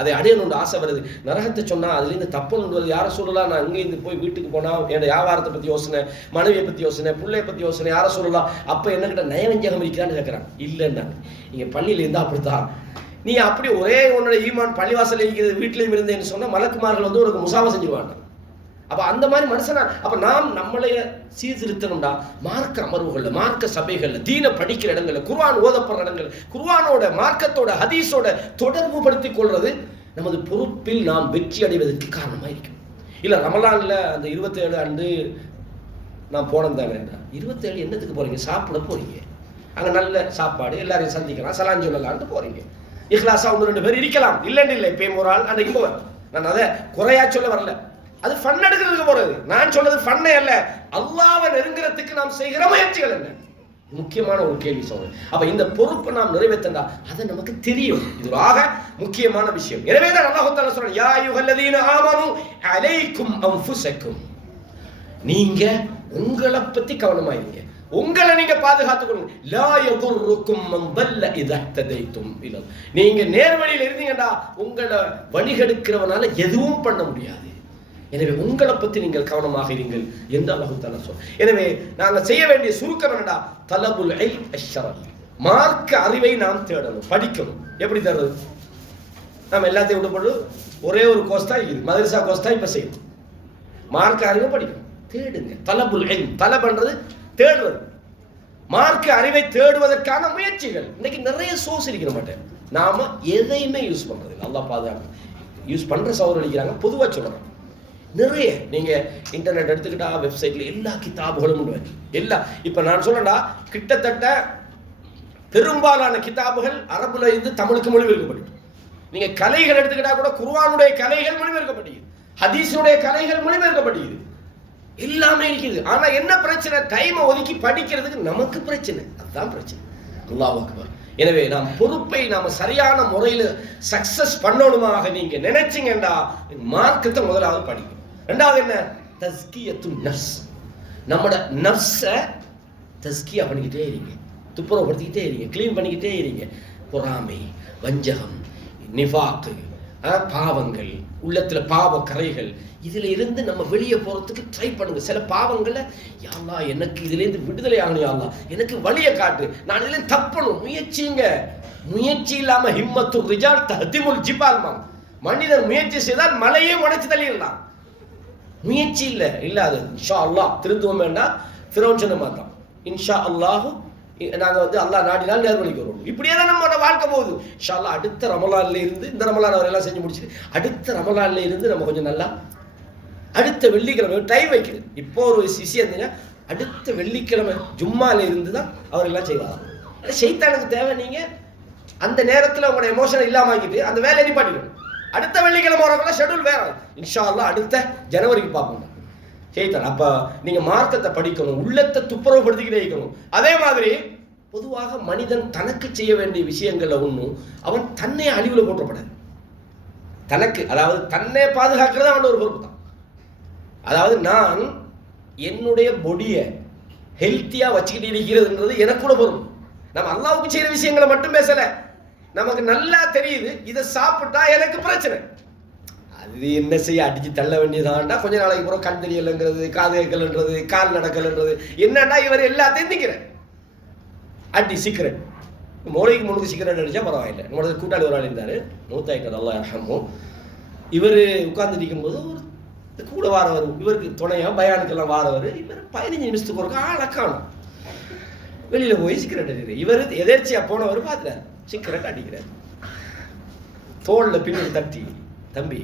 அதை அடையணும்னு ஆசை வருது, நரகத்தை சொன்னா அதுலேருந்து தப்புன்னு வருது. யா ரசூலல்லாஹ் நான் இங்கேருந்து போய் வீட்டுக்கு போனா என்னோட வியாபாரத்தை பத்தி யோசனை, மனைவியை பத்தி யோசனை, பிள்ளையை பத்தி யோசனை, யா ரசூலல்லாஹ் அப்ப என்னகிட்ட நயவஞ்சகம் இருக்கிறான்னு கேட்கறான். இல்லைன்னா நீங்க பள்ளியில இருந்தா அப்படித்தான், நீ அப்படி ஒரே உன்னோட ஈமான் பள்ளிவாசல் இருக்கிறது வீட்டிலையும் இருந்தேன்னு சொன்னா மலக்குமார்கள் வந்து உனக்கு முசாவா செஞ்சுருவாங்க. அப்ப அந்த மாதிரி மனுஷனா அப்ப நாம் நம்மளைய சீர்திருத்தணும்டா. மார்க்க அமர்வுகள்ல, மார்க்க சபைகள்ல, தீன படிக்கிற இடங்கள்ல, குர்ஆன் ஓதப்படுற இடங்கள்ல, குர்ஆனோட மார்க்கத்தோட ஹதீஸோட தொடர்பு படுத்திக் கொள்றது நமது பொறுப்பில் நாம் வெற்றி அடைவதற்கு காரணமா இருக்கும். இல்ல ரமலான்ல அந்த 27 அன்று நான் போனேன் தானே, 27 என்னத்துக்கு போறீங்க? சாப்பிட போறீங்க, அங்க நல்ல சாப்பாடு, எல்லாரையும் சந்திக்கலாம், சலான் சொல்லலாம்னு போறீங்க. இஹ்லாஸா 1-2 பேர் இருக்கலாம், இல்லைன்னு இல்லை. இப்போ ஒரு ஆள் அன்றைக்கு போவேன், நான் அதை குறையா சொல்ல வரல, அது ஃபன் எடுக்கிறதுக்கு போறது. நான் சொல்றது ஃபன்னே அல்ல, அல்லாஹ்வை நெருங்குறதுக்கு நாம் செய்கிற முயற்சிகள் என்ன, முக்கியமான ஒரு கேள்வி சொல்றேன். அப்ப இந்த பொறுப்பை நாம் நிறைவேற்றா அது நமக்கு தெரியும். இது ஒரு ஆக முக்கியமான விஷயம். எனவே தான் அல்லாஹ் தஆலா சொல்றான், யா அய்யுஹல்லதீன ஆமனு அலைக்கும் அன்ஃபுஸக்கும், நீங்க உங்களை பத்தி கவனமாயிருங்க, உங்களை நீங்க பாதுகாத்துக் கொள்ளுங்க. லா யதுர்ருக்கும் மன் தல்ல இதா ததைத்தும் இலல். நீங்க நேர்வழியில் இருந்தீங்கடா உங்களை வழிகெடுக்கிறவனால எதுவும் பண்ண முடியாது. எனவே உங்களை பத்தி நீங்கள் கவனமாக இருங்கள் என்று அல்லாஹ் தஆலா சொல்றார். எனவே நாங்கள் செய்ய வேண்டிய சுருக்கம் என்னடா, தலபுல் இல்ம் அஷ்ஷரஇ, மார்க்க அறிவை நாம் தேடணும், படிக்கணும். எப்படி தேடுறது? நாம் எல்லாத்தையும் விட்டு ஒரே ஒரு கோர்ஸ் தான் இருக்குது, மதரசா கோர்ஸ் தான் இப்ப செய்யணும். மார்க்க அறிவை படிக்கணும், தேடுங்க. தலபுல் இல்ம், தலபன்றது தேடுவது, மார்க்க அறிவை தேடுவதற்கான முயற்சிகள். இன்னைக்கு நிறைய சோர்ஸ் இருக்கிற மாட்டேன், நாம எதையுமே யூஸ் பண்றது இல்லை. அல்லாஹ் பாதுகாப்பு. யூஸ் பண்ற சௌர் அளிக்கிறாங்க. பொதுவா சொல்றேன், நிறைய நீங்க இன்டர்நெட் எடுத்துக்கிட்டா வெப்சைட்ல எல்லா கிதாபுகளும் எல்லா, இப்ப நான் சொல்லடா கிட்டத்தட்ட பெரும்பாலான கிதாபுகள் அரபுல இருந்து தமிழுக்கு மொழிபெயர்க்கப்பட்டு. நீங்க கலைகள் எடுத்துக்கிட்டா கூட குர்ஆனுடைய கலைகள் மொழிபெயர்க்கப்பட்டது, ஹதீஸுடைய கலைகள் மொழிபெயர்க்கப்பட்டது, எல்லாமே இருக்குது. ஆனா என்ன பிரச்சனை, டைமை ஒதுக்கி படிக்கிறதுக்கு நமக்கு பிரச்சனை, அதுதான் பிரச்சனை. அல்லாஹ் அக்பர். எனவே நாம் பொறுப்பை நாம சரியான முறையில் சக்சஸ் பண்ணணுமாக நீங்க நினைச்சீங்கடா, மார்க்கத்தை முதலாவது படிக்கணும். ரெண்டாவது என்ன, தஸ்கியத்துன் நஃப்ஸ், நம்மட நஃப்ஸை தஸ்கியா பண்ணிக்கிட்டே இருங்க, துப்புரவுப்படுத்திக்கிட்டே இருங்க, க்ளீன் பண்ணிக்கிட்டே இருங்க. பொறாமை, வஞ்சகம், நிஃபாக்கு, பாவங்கள், உள்ளத்துல பாவ கரைகள், இதுல இருந்து நம்ம வெளியே போறதுக்கு ட்ரை பண்ணுங்க. சில பாவங்களை, யா அல்லாஹ் எனக்கு இதுல இருந்து விடுதலை ஆகணும், யா அல்லாஹ் எனக்கு வழியை காட்டு, நான் இதுல தப்பணும், முயற்சிங்க. முயற்சி இல்லாம ஹிம்மத்து ரிஜால் தஹ்திமுல் ஜிபால். மனிதன் முயற்சி செய்தால் மலையே உடைச்சு தள்ளிடலாம். முயற்சி இல்ல இல்லாது இன்ஷா அல்லாஹ் திருந்துவோம் வேண்டாம். ஃபிரௌன் சொன்ன மாதிரி தான், இன்ஷா அல்லாஹ் நாங்க அல்லாஹ் நாடினால் நேர்வழிக்கு வருவோம். இப்படியே தான் நம்ம வாழ்க்கை போகுது. இன்ஷா அல்லாஹ் அடுத்த ரமலான்ல இருந்து, இந்த ரமலான் அவர் எல்லாம் செஞ்சு முடிச்சுட்டு அடுத்த ரமலான்ல இருந்து நம்ம கொஞ்சம் நல்லா, அடுத்த வெள்ளிக்கிழமை டைம் வைக்கிறது. இப்போ ஒரு விஷயம் இருந்தீங்கன்னா அடுத்த வெள்ளிக்கிழமை ஜும்மால இருந்து தான் அவர் எல்லாம் செய்வாங்க. ஷைத்தானுக்கு தேவை, நீங்க அந்த நேரத்தில் உங்களோட எமோஷன் இல்லாம ஆக்கிட்டு அந்த வேலையை நிப்பாட்டிக்கணும். அடுத்த வெள்ளிக்கிழமை வரக்குள்ள ஷெட்யூல் வேற, இன்ஷா அல்லாஹ் அடுத்த ஜனவரிக்கு பார்ப்போம் ஷைத்தான். அப்ப நீங்க மார்க்கத்தை படிக்கணும், உள்ளத்தை துப்புரவுப்படுத்திக்கிட்டே இருக்கணும். அதே மாதிரி பொதுவாக மனிதன் தனக்கு செய்ய வேண்டிய விஷயங்கள்ல ஒன்றும் அவன் தன்னை அழிவுல போற்றப்படாது. தனக்கு, அதாவது தன்னை பாதுகாக்கிறது அவன் ஒரு பொறுப்பு தான். அதாவது நான் என்னுடைய பொடியை ஹெல்த்தியா வச்சுக்கிட்டு இருக்கிறதுன்றது எனக்கு கூட பொறுப்பு. நம்ம அல்லாஹ்வுக்கு செய்யற விஷயங்களை மட்டும் பேசல, நமக்கு நல்லா தெரியுது இதை சாப்பிட்டா எனக்கு பிரச்சனை, அது என்ன செய்ய, அடிச்சு தள்ள வேண்டியதான்டா. கொஞ்ச நாளைக்கு அப்புறம் கண் தெரியலங்கிறது, காது கேட்கலன்றது, கால் நடக்கலன்றது, என்னடா இவர் எல்லாத்தையும் திங்கிறேன். அடி சிகரெட், மோளைக்கு முழுக்க சிகரெட் அடிச்சா பரவாயில்லை. நம்மளோட கூட்டாளி ஒரு ஆள் இருந்தாரு, மூத்தாயிட்டார், அல்லாஹ் யர்ஹமுஹு. இவர் உட்கார்ந்து இருக்கும்போது ஒரு கூட வாரவர், இவருக்கு துணையா பயானுக்கெல்லாம் வாரவர், இவர் 15 நிமிஷத்துக்கு ஒரு அழக்கானும் வெளியில போய் சிகரெட் அடிக்கிறார். இவர் எதேர்ச்சியா போனவர் பார்த்துறாரு, சிகரெட் அடிக்கிறார். தோல்ல பின்னாடி தட்டி, தம்பி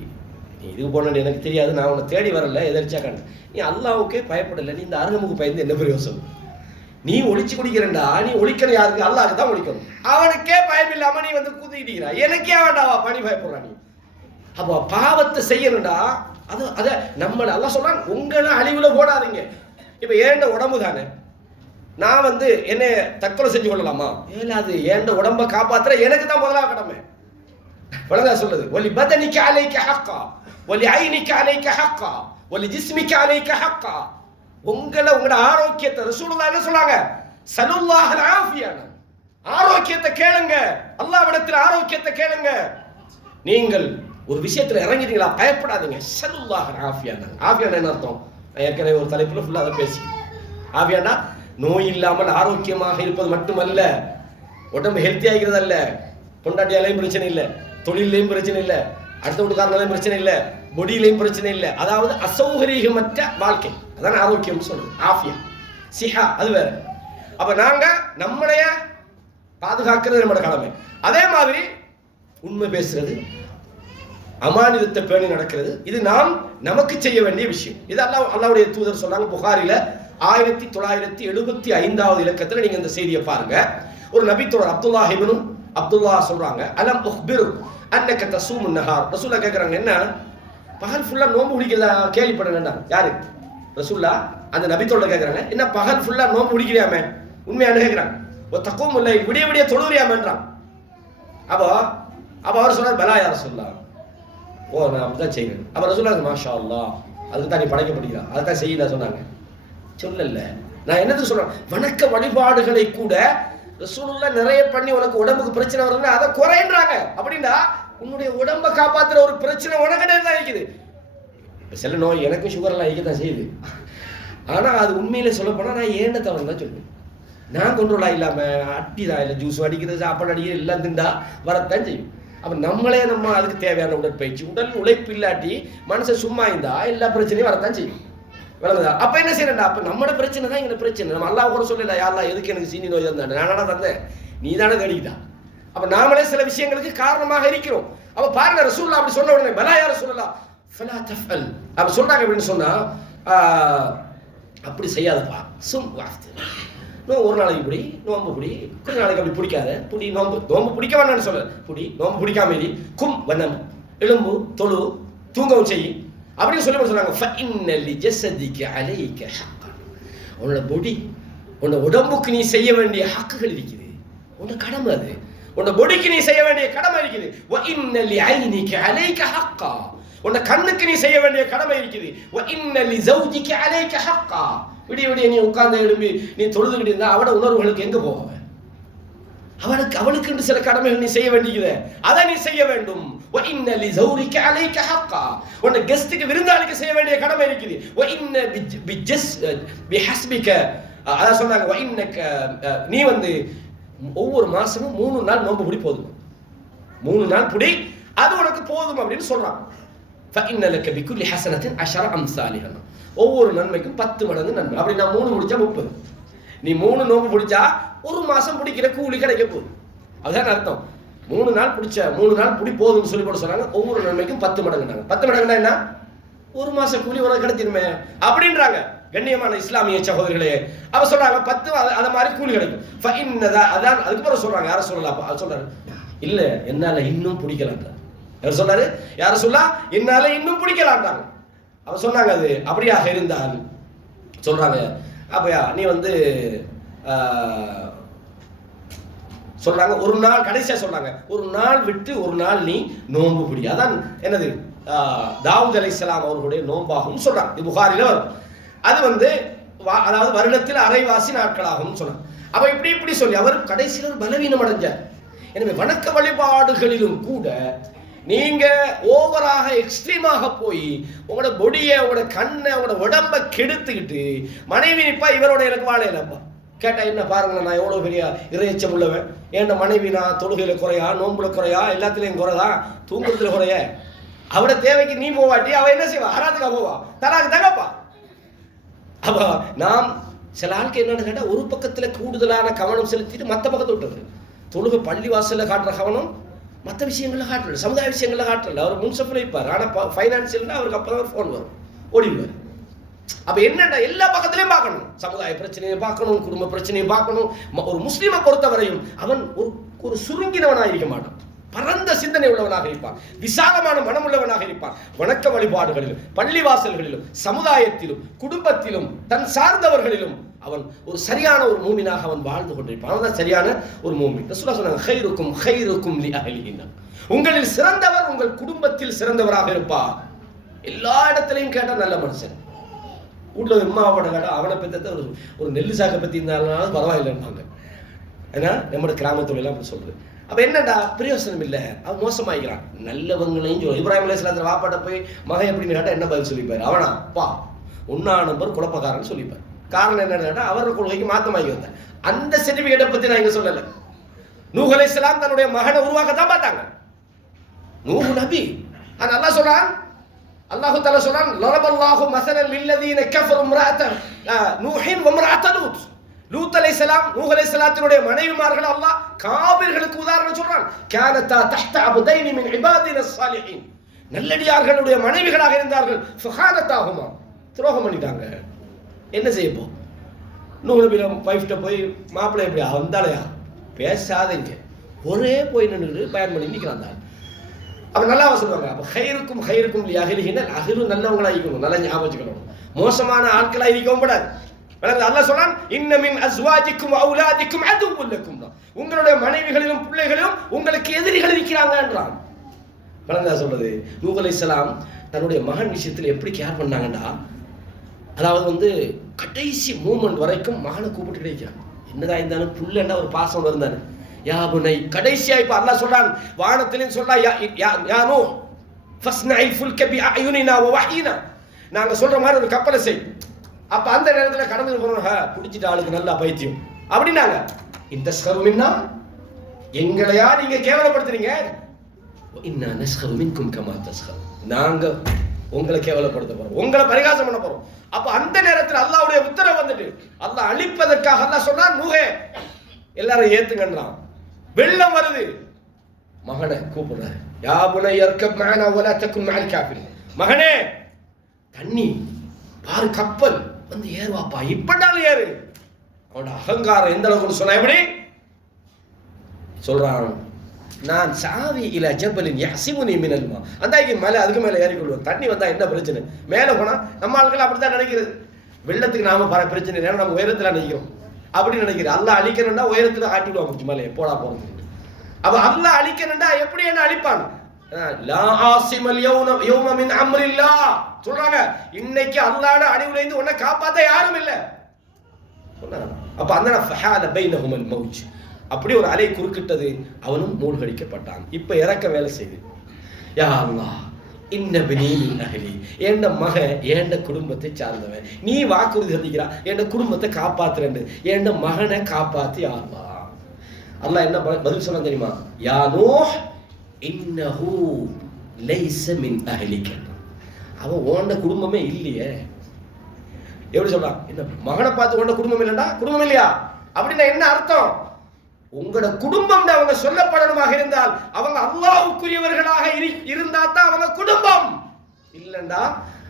நீ இதுக்கு போன எனக்கு தெரியாது, நான் உன்னை தேடி வரல, எதர்ச்சியா கண்டு, நீ அல்லாஹ்வுக்கே பயப்படலை, நீ இந்த அரங்கமுக்கு பயந்து என்ன பிரயோசனம்? நீ ஒழிச்சு குடிக்கிறேன்டா, நீ ஒழிக்கணும் யாருக்கு? அல்லாஹ்க்கு தான் ஒழிக்கணும். அவனுக்கே பயம் இல்லாம நீ கூத்திக்கிட்டீங்களா, எனக்கே வேண்டாவா பணி பயப்படுறா நீ? அப்போ பாவத்தை செய்யணும்டா, அது அத நம்மள அல்லாஹ் சொல்றான், உங்களை அழிவுல போடாதீங்க. இப்ப ஏண்ட உடம்பு தானே, நான் என்ன தற்கொலை செஞ்சு கொள்ளலாமா? ஏலாது. ஏண்ட உடம்பை காப்பாத்துற எனக்கு தான் முதலாக கடமை. வழங்கா சொல்றது, ஒலி பதனிக்கு அலைக்க ஹக்கா, ஒலி ஐனிக்கு அலைக்க ஹக்கா, ஒலி ஜிஸ்மிக்கு அலைக்க ஹக்கா. உங்களோட ஆரோக்கியத்தை ரசூலுல்லாஹ் என்ன சொன்னாங்க? ஸல்லல்லாஹு அலைஹி, ஆரோக்கியத்தை கேளுங்க, அல்லாஹ்விடத்தில் ஆரோக்கியத்தை கேளுங்க. நீங்கள் ஒரு விஷயத்துல இறங்கிட்டீங்களா, பயப்படாதீங்க. ஸல்லல்லாஹு அலைஹி. ஆஃபியானா என்ன அர்த்தம்? ஏற்கனவே ஒரு தலைப்புல ஃபுல்லா அதை பேசி, ஆஃபியானா நோய் இல்லாமல் ஆரோக்கியமாக இருப்பது மட்டுமல்ல, உடம்பு ஹெல்த்தி ஆகிறது அல்ல, பொண்டாட்டியாலையும் பிரச்சனை இல்லை, தொழிலையும் பிரச்சனை இல்லை, அடுத்த வீட்டுக்காரங்களையும் பிரச்சனை இல்லை, பொடியிலையும் பிரச்சனை இல்லை, அதாவது அசௌகரியமற்ற வாழ்க்கை, அதான் ஆரோக்கியம் சொல்றது. ஆஃபியா சிஹா அது வேற. அப்ப நாங்க நம்மளைய பாதுகாக்கிறது நம்மளோட கடமை. அதே மாதிரி உண்மை பேசுறது, அமானிதத்தை பேணி நடக்கிறது, இது நாம் நமக்கு செய்ய வேண்டிய விஷயம். இது அல்லாஹ்வுடைய தூதர் சொன்னாங்க. புகாரில 1975 இலக்கத்துல நீங்க இந்த செய்தியை பாருங்க. ஒரு நபித்தோழர் அப்துல்லாஹ் இப்னு அப்துல்லாஹ் சொல்றாங்க, அலம் உக்பிரு அன்னக தஸூமு நஹார். ரசூலுல்லாஹ் கேக்குறாங்க, என்ன பகல் ஃபுல்லா நோன்பு பிடிக்கிறதா கேள்விப்படுறேன்டா. யாரு? ரசூலுல்லாஹ் அந்த நபித்தோழர் கேக்குறாங்க, என்ன பகல் ஃபுல்லா நோன்பு பிடிக்கிறியாமே, உண்மையான கேக்குறாங்க. ஒரு தக்கும் இல்லை, விடிய விடிய தொழுறியாமன்றான். அப்போ அவர் சொன்னார், பலா யா ரசூலுல்லாஹ், ஓ நான் அப்படிதான் செய்வேன். அப்ப ரசூலுல்லாஹ் மாஷா அல்லாஹ், அதுக்கு தான் நீ படைக்கப்படுகிறா, அதுதான் செய்யல சொன்னாங்க. சொல்லல. நான் என்னது சொல்றேன், வணக்க வழிபாடுகளை கூட ரசூலுல்லாஹ் நிறைய பண்ணி உனக்கு உடம்புக்கு பிரச்சனை வருதுன்னா அதை குறைன்றாங்க. அப்படின்னா உன்னுடைய உடம்பை காப்பாத்துற ஒரு பிரச்சனை உனக்கிட்ட தான் இருக்குது. சில நோய் எனக்கும் சுகர்லாம் இருக்கதான் செய்யுது. ஆனா அது உண்மையில சொல்ல போனா நான் ஏண்ட தவறு தான் சொல்லுவேன். நான் கண்ட்ரோலா இல்லாம அட்டிதான் இல்லை ஜூஸ் அடிக்கிறது சாப்பாடு அடிக்கிறது எல்லாம் திண்டா வரத்தான் செய்யும். அப்ப நம்மளே நம்ம அதுக்கு தேவையான உடற்பயிற்சி உடல் உழைப்பு இல்லாட்டி மனுஷன் சும்மா இருந்தா எல்லா பிரச்சனையும் வரத்தான் செய்யும். விளங்குதா? அப்ப என்ன செய்யறா, அப்ப நம்மளோட பிரச்சனை தான் எங்க பிரச்சனை. நம்ம அல்லாஹ் கூட சொல்லல, யாரெல்லாம் எதுக்கு எனக்கு சீனி நோய் தந்தேன், நானா தந்தேன், நீ தானே தேடிக்கிட்டா. அப்ப நாமளே சில விஷயங்களுக்கு காரணமாக இருக்கிறோம். அப்ப பாருங்க ரசூலுல்லாஹ் அப்படி சொன்ன உடனே பலா யா ரசூலுல்லாஹ் ஃபலா தஃஅல் அப்ப சொல்றாங்க. அப்படின்னு சொன்னா அப்படி செய்யாதப்பா, சும் வாஃப்திர், ஒரு நாளைக்கு பிடி நோம்பு பிடி, கொஞ்ச நாளைக்கு அப்படி பிடிக்காத புடி, நோம்பு பிடிக்க வேண்டாம்னு சொல்ல, புடி நோம்பு பிடிக்காம இரு, கும் வனம் எலும்பு தொழு தூங்கவும் செய் அப்படின்னு சொல்லி சொன்னாங்க. ஃபஇன்ன லிஜஸதிக அலைக ஹக்கன், உன்னோட பொடி உன்னோட உடம்புக்கு நீ செய்ய வேண்டிய ஹக்குகள் இருக்குது, உன்னோட கடமை அது. உன்னோட பொடிக்கு நீ செய்ய வேண்டிய கடமை இருக்குது. வஇன்ன லிஐனிக அலைக ஹக்கா, உன்னோட கண்ணுக்கு நீ செய்ய வேண்டிய கடமை இருக்குது. வஇன்ன லிஸௌஜிக அலைக ஹக்கா, விடிய விடிய நீ உட்கார்ந்து எழும்பி நீ தொழுதுகிட்டு இருந்தா அவட உணர்வுகளுக்கு எங்க போவ? அவளுக்கு சில கடமைகள் நீ செய்ய வேண்டியது, அதை நீ செய்ய வேண்டும். وَإِنَّ لِزَوْرِكَ عَلَيْكَ حَقًّا, உன்னை கெஸ்டுக்கு விருந்தாளிக்கு செய்ய வேண்டிய கடமை இருக்குது. وَإِنَّ بِحَسْبِكَ அதான் சொன்னாங்க. وَإِنَّكَ நீ ஒவ்வொரு மாசமும் 3 நாள் நோன்பு பிடி போதும், 3 நாள் பிடி, அது உனக்கு போதும் அப்படின்னு சொல்றான். فَإِنَّ لَكَ بِكُلِّ حَسَنَةٍ 10 أَمْثَالِهَا, ஒவ்வொரு நன்மைக்கும் 10 மடங்கு நன்மை. அப்படி நான் 3 முடிச்சா 30, நீ 3 நோன்பு பிடிச்சா ஒரு மாசம் பிடிக்கிற கூலி கிடைக்க போகுது. அதுதான் அர்த்தம். 3 நாள் பிடிச்ச 3 நாள் பிடி போதும்னு சொல்லி போட சொன்னாங்க. ஒவ்வொரு நன்மைக்கும் 10 மடங்குனாங்க. 10 மடங்குனா என்ன, ஒரு மாசம் கூலி உனக்கு கிடைச்சிருமே அப்படின்றாங்க. கண்ணியமான இஸ்லாமிய சகோதரிகளே, அப்ப சொல்றாங்க 10 அத மாதிரி கூலி கிடைக்கும். அதான் அதுக்கப்புறம் சொல்றாங்க, யார சொல்லலாம் அது சொல்றாரு, இல்ல என்னால இன்னும் பிடிக்கலான்றாங்க. யார் சொன்னாரு, யார சொல்லா என்னால இன்னும் பிடிக்கலான்றாங்க. அப்ப சொன்னாங்க அது அப்படியாக இருந்தால் சொல்றாங்க, அப்பயா நீ சொல்றாங்க ஒரு நாள் கடைசியா சொல்றாங்க, ஒரு நாள் விட்டு ஒரு நாள் நீ நோன்பு பிடி. அதான் என்னது தாவூத் அலைஹிஸ்ஸலாம் அவர்களுடைய நோன்பாகும் சொல்றாங்க. இது புகாரில வரும். அது அதாவது வருடத்தில் அரைவாசி நாட்களாகும் சொன்னாங்க. அப்ப இப்படி சொல்லி அவர் கடைசியில் ஒரு பலவீனம் அடைஞ்சார். எனவே வணக்க வழிபாடுகளிலும் கூட நீங்க ஓவராக எக்ஸ்ட்ரீமாக போய் உங்களோட பொடியை உங்களோட கண்ணை உங்களோட உடம்பை கெடுத்துக்கிட்டு மனைவி நிப்பா இவரோட எனக்கு வாழ இல்லப்பா கேட்டா என்ன பாருங்களேன், நான் எவ்வளவு பெரிய இறையச்சம் உள்ளவன், என் மனைவி நான் தொழுகையில குறையா, நோன்புல குறையா, எல்லாத்துலயும் குறைதான், தூங்குறதுல குறைய, அவட தேவைக்கு நீ போவாட்டி அவ என்ன செய்வா, ஆராத்துக்கா போவா, தலாக்கு தகப்பா. அப்ப நாம் சில ஆளுக்கு என்னன்னு கேட்டா ஒரு பக்கத்துல கூடுதலான கவனம் செலுத்திட்டு மற்ற பக்கத்தை விட்டுறது. தொழுகை பள்ளி வாசல்ல காட்டுற கவனம் மற்ற விஷயங்கள்ல காட்டுறது, சமுதாய விஷயங்கள்ல காட்டுறது. அவர் முன்சப்பில் இருப்பார், ஆனா ஃபைனான்சியல்னா அவருக்கு அப்பதான் ஃபோன் வரும், ஓடிடுவார். அப்ப என்னடா எல்லா பக்கத்திலையும் பார்க்கணும், சமுதாய பிரச்சனையை பார்க்கணும், குடும்ப பிரச்சனையை பார்க்கணும். ஒரு முஸ்லிமை பொறுத்தவரையும் அவன் ஒரு சுருங்கினவனாக இருக்க மாட்டான், பரந்த சிந்தனை உள்ளவனாக இருப்பான், விசாலமான மனம் உள்ளவனாக இருப்பான். வணக்க வழிபாடுகளிலும் பள்ளிவாசல்களிலும் சமுதாயத்திலும் குடும்பத்திலும் தன் சார்ந்தவர்களிலும் அவன் ஒரு சரியான ஒரு மூமினாக அவன் வாழ்ந்து கொண்டிருப்பான். அவன் தான் சரியான ஒரு மூமின். ரசூலுல்லாஹ் சொன்னாங்க, கைருக்கும் கைருக்கும் லி அஹ்லிஹின், உங்களில் சிறந்தவர் உங்கள் குடும்பத்தில் சிறந்தவராக இருப்பார். எல்லா இடத்திலையும் கேட்டா நல்ல மனுஷன், வீட்டில் அம்மாவோட கேட்டா அவனை பற்றி ஒரு நெல்லு சாக்கை பற்றி இருந்தாலும் பரவாயில்லைன்னாங்க. ஏன்னா நம்மளோட கிராமத்துல எல்லாம் அப்படி சொல்றது. அப்ப என்னடா பிரயோசனம் இல்லை, அவன் மோசமாயிக்கிறான். நல்லவங்களையும் சொல்லுவோம். இப்ராஹிம் அலைஹிஸ்ஸலாம் வாப்பாட்ட போய் மகன் எப்படின்னு கேட்டா என்ன பதில் சொல்லிப்பாரு, அவனா பா ஒன்னா நம்பர் குழப்பக்காரன்னு சொல்லிப்பார். காரணம் என்னன்னு கேட்டா அவரோட கொள்கைக்கு மாத்தமாகி வந்தார். அந்த சர்டிபிகேட்டை பத்தி நான் இங்க சொல்லல. நூஹ் அலைஹிஸ்ஸலாம் தன்னுடைய மகனை உருவாக்கத்தான் பார்த்தாங்க. நூஹ் நபி, ஆனா அல்லாஹ் சொல்றான், அல்லாஹ் தஆலா சொல்றான், லரபல்லாஹு மஸலன் லில்லதீன கஃபரு இம்ராஅத நூஹின் வ இம்ராஅத லூத். லூத் அலைஹிஸ்ஸலாம் நூஹ் அலைஹிஸ்ஸலாத்தினுடைய மனைவிமார்கள் அல்லாஹ் காபிர்களுக்கு உதாரணம் சொல்றான். கானதா தஹ்த அப்தைனி மின் இபாதினா ஸாலிஹீன், நல்லடியார்களுடைய மனைவிகளாக இருந்தார்கள். ஃபஹானதாஹுமா, துரோகம் பண்ணிட்டாங்க. என்ன செய்யப்போ நூஹ் நபி வைஃப்ட்ட போய் மாப்பிள்ளை எப்படி வந்தாலையா பேசாதீங்க, ஒரே போய் நின்று பயன் பண்ணி நிற்கிறான். அப்ப நல்லா சொல்லுவாங்க. அப்ப ஹைருக்கும் ஹைருக்கும் அஹ்லிஹின், அஹ்லு நல்லவங்களா இருக்கணும், நல்லா ஞாபகம் வச்சுக்கணும், மோசமான ஆட்களா இருக்கவும் கூடாது. அல்லாஹ் சொல்றான், இன்ன மின் அஸ்வாஜிக்கும் வ அவுலாதிக்கும் அதுவும் லக்கும், உங்களுடைய மனைவிகளிலும் பிள்ளைகளிலும் உங்களுக்கு எதிரிகள் இருக்கிறாங்கன்றான். சொல்றது நூஹ் அலைஹிஸ்ஸலாம் தன்னுடைய மகன் விஷயத்துல எப்படி கேர் பண்ணாங்கடா, அதாவது வந்து கடைசி மூமெண்ட் வரைக்கும் மகனை கூப்பிட்டு கிடைக்கிறான். என்னதான் இருந்தாலும் புள்ளன்னா ஒரு பாசம் இருந்தாரு. யா புனை, கடைசியா இப்ப அல்லாஹ் சொல்றான், வானத்திலும் சொல்றா யா நூ ஃபஸ்னஇல் ஃபுல்க பிஅயுனினா வ வஹீனா, நாங்க சொல்ற மாதிரி ஒரு கப்பலை செய். அப்ப அந்த நேரத்துல கடந்து போறோம், குடிச்சிட்ட ஆளுக்கு நல்லா பைத்தியம் அப்படின்னாங்க. இந்த ஸ்கருமின்னா, எங்களையா நீங்க கேவலப்படுத்துறீங்க, இன்னா நஸ்கரு மின்கும் கமா தஸ்கரு, நாங்க உங்களை கேவலப்படுத்த போறோம், உங்களை பரிகாசம் பண்ண போறோம். அப்ப அந்த நேரத்தில் அல்லாஹ்வுடைய உத்தரவு வந்துட்டு அல்லாஹ் அழிப்பதற்காக அல்லாஹ் சொன்னான், நூஹே எல்லாரும் ஏத்துங்கன்றான். வெள்ளம் வருது, மகனை கூப்பிடுறாரு, யா புனைய அர்கப் மஅனா வலா தகுன் மஅல் காஃபிரின், மகனே தண்ணி பாரு, கப்பல் வந்து ஏறுவாப்பா, இப்படாலும் ஏறு. அவனோட அகங்காரம் எந்த அளவுக்கு சொன்னா, எப்படி சொல்றான், நான் சாவி இல ஜபலின் யஹ்சிமுனி மினல் மா, அந்த மலை அதுக்கு மேல ஏறிக்கொள்வேன், தண்ணி வந்தா என்ன பிரச்சனை, மேல போனா நம்ம ஆட்கள் அப்படித்தான் நினைக்கிறது, வெள்ளத்துக்கு நாம பிரச்சனை இல்லை, நம்ம உயரத்துல நினைக்கிறோம் அப்படி நினைக்கிறேன். அல்லாஹ் அழிக்கணும்னா உயரத்துல ஆட்டிடுவாங்க மலையை, போடா போறது. அப்ப அல்லாஹ் அழிக்கணும்னா எப்படி என்ன அழிப்பான், லா ஆசிமல் யௌம மின் அம்ரில்லாஹ் சொல்றாங்க, இன்னைக்கு அல்லாஹ்வோட அழிவுல இருந்து உன்னை காப்பாத்த யாரும் இல்ல சொன்னாங்க. அப்ப அந்த ஃபஹால பைனஹுமல் மௌஜ், அப்படி ஒரு அலை குறுக்கிட்டது, அவனும் மூழ்கடிக்கப்பட்டான். இப்ப இறக்க வேலை செய்து, யா அல்லாஹ் இன்ன பினி மின் அஹ்லி, என் மகன் என் குடும்பத்தை சார்ந்தவன், நீ வாக்குறுதி சந்திக்கிறா என் குடும்பத்தை காப்பாத்துறேன்னு, என் மகனை காப்பாத்தி யா அல்லாஹ். அல்லாஹ் என்ன பதில் சொன்னா தெரியுமா, யா நூஹ் இன்னஹு லைஸ மின் அஹ்லிக, அவன் ஓண்ட குடும்பமே இல்லையே. எப்படி சொல்றான், என்ன மகனை பார்த்து ஓண்ட குடும்பம் இல்லைண்டா, குடும்பம் இல்லையா அப்படின்னா என்ன அர்த்தம், உங்களோட குடும்பம் அவங்க சொல்லப்படணுமாக இருந்தால் அவங்க அல்லாஹ்வுக்குரியவர்களாக இருந்தா தான் அவங்க குடும்பம், இல்லண்டா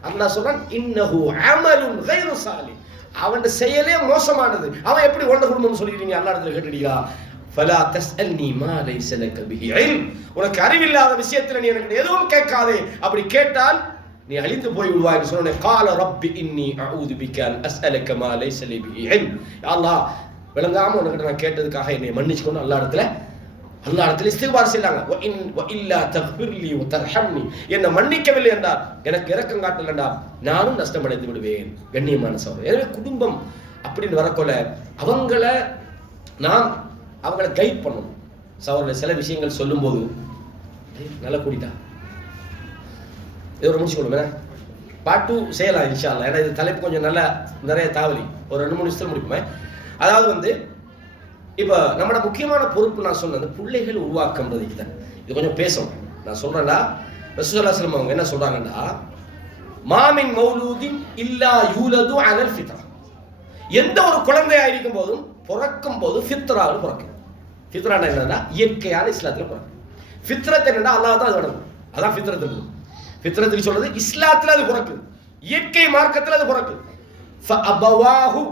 அல்லாஹ் சொல்றான் இன்னஹு அமலுன் கைரு சாலிஹ், அவன் செயலே மோசமானது, அவன் எப்படி ஓண்ட குடும்பம்னு சொல்லிட்டீங்க, அல்லாஹ் இடத்துல கேட்டுட்டீங்களா, ஃபலா தஸ்அல்னி மா லைஸ லக பிஹி இல்ம், உனக்கு அறிவில்லாத விஷயத்துல நீ எனக்கு எதுவும் கேட்காதே, அப்படி கேட்டால் நீ அழிந்து போய் விடுவாய் சொன்னே. கால ரப்பி இன்னி அஊது பிக அன் அஸ்அலக மா லைஸ லி பிஹி இல்ம், யா அல்லாஹ் விளங்காம உனக்கு நான் கேட்டதுக்காக என்னை மன்னிச்சுக்கணும். அல்லாஹ் இடத்துல இஸ்திக்பார் செய்யறாங்க, வ இல்லா தக்ஃபிர்லி வ தர்ஹம்னி, என்னை மன்னிக்கவில்லை என்றால், எனக்கு இரக்கம் காட்டல என்றால் நானும் நஷ்டமடைந்து விடுவேன். கண்ணியமான சகோதரர், எனவே குடும்பம் அப்படின்னு வரக்கொள்ள அவங்கள கைட் பண்ணணும். சகோதரர் சில விஷயங்கள் சொல்லும் போது நல்லா கூடிட்டா இதோட முடிச்சு கொடுங்க, பார்ட் 2 செய்யலாம் இன்ஷா அல்லாஹ். ஏன்னா இது தலைப்பு கொஞ்சம் நல்லா நிறைய தாவலி, ஒரு 2-3 நிமிஷத்துல முடிப்போமே. அதாவது வந்து இப்போ நம்மளோட முக்கியமான பொறுப்பு நான் சொன்னது பிள்ளைகள் உருவாக்குறதுக்கு தான். இது கொஞ்சம் பேசணும். நான் சொல்றேன்டா, ரசூலுல்லாஹி ஸல்லல்லாஹு அலைஹி வஸல்லம் அவங்க என்ன சொல்றாங்கடா, மாமின் மௌலூதின் இல்லா யூலது அலல் ஃபித்ரா, எந்த ஒரு குழந்தையா இருக்கும் போதும் பிறக்கும் போது ஃபித்ராவில் பிறக்கும். ஃபித்ரானா என்னன்னா இயற்கையான இஸ்லாத்துல பிறக்கும். ஃபித்ரத் என்னன்னா அல்லாஹ் தான் அது வணங்கும், அதான் ஃபித்ரத். ஃபித்ரத்துக்கு சொல்றது இஸ்லாத்துல அது பிறக்குது, இயற்கை மார்க்கத்துல அது பிறக்குது. ஃபஅபவாஹு,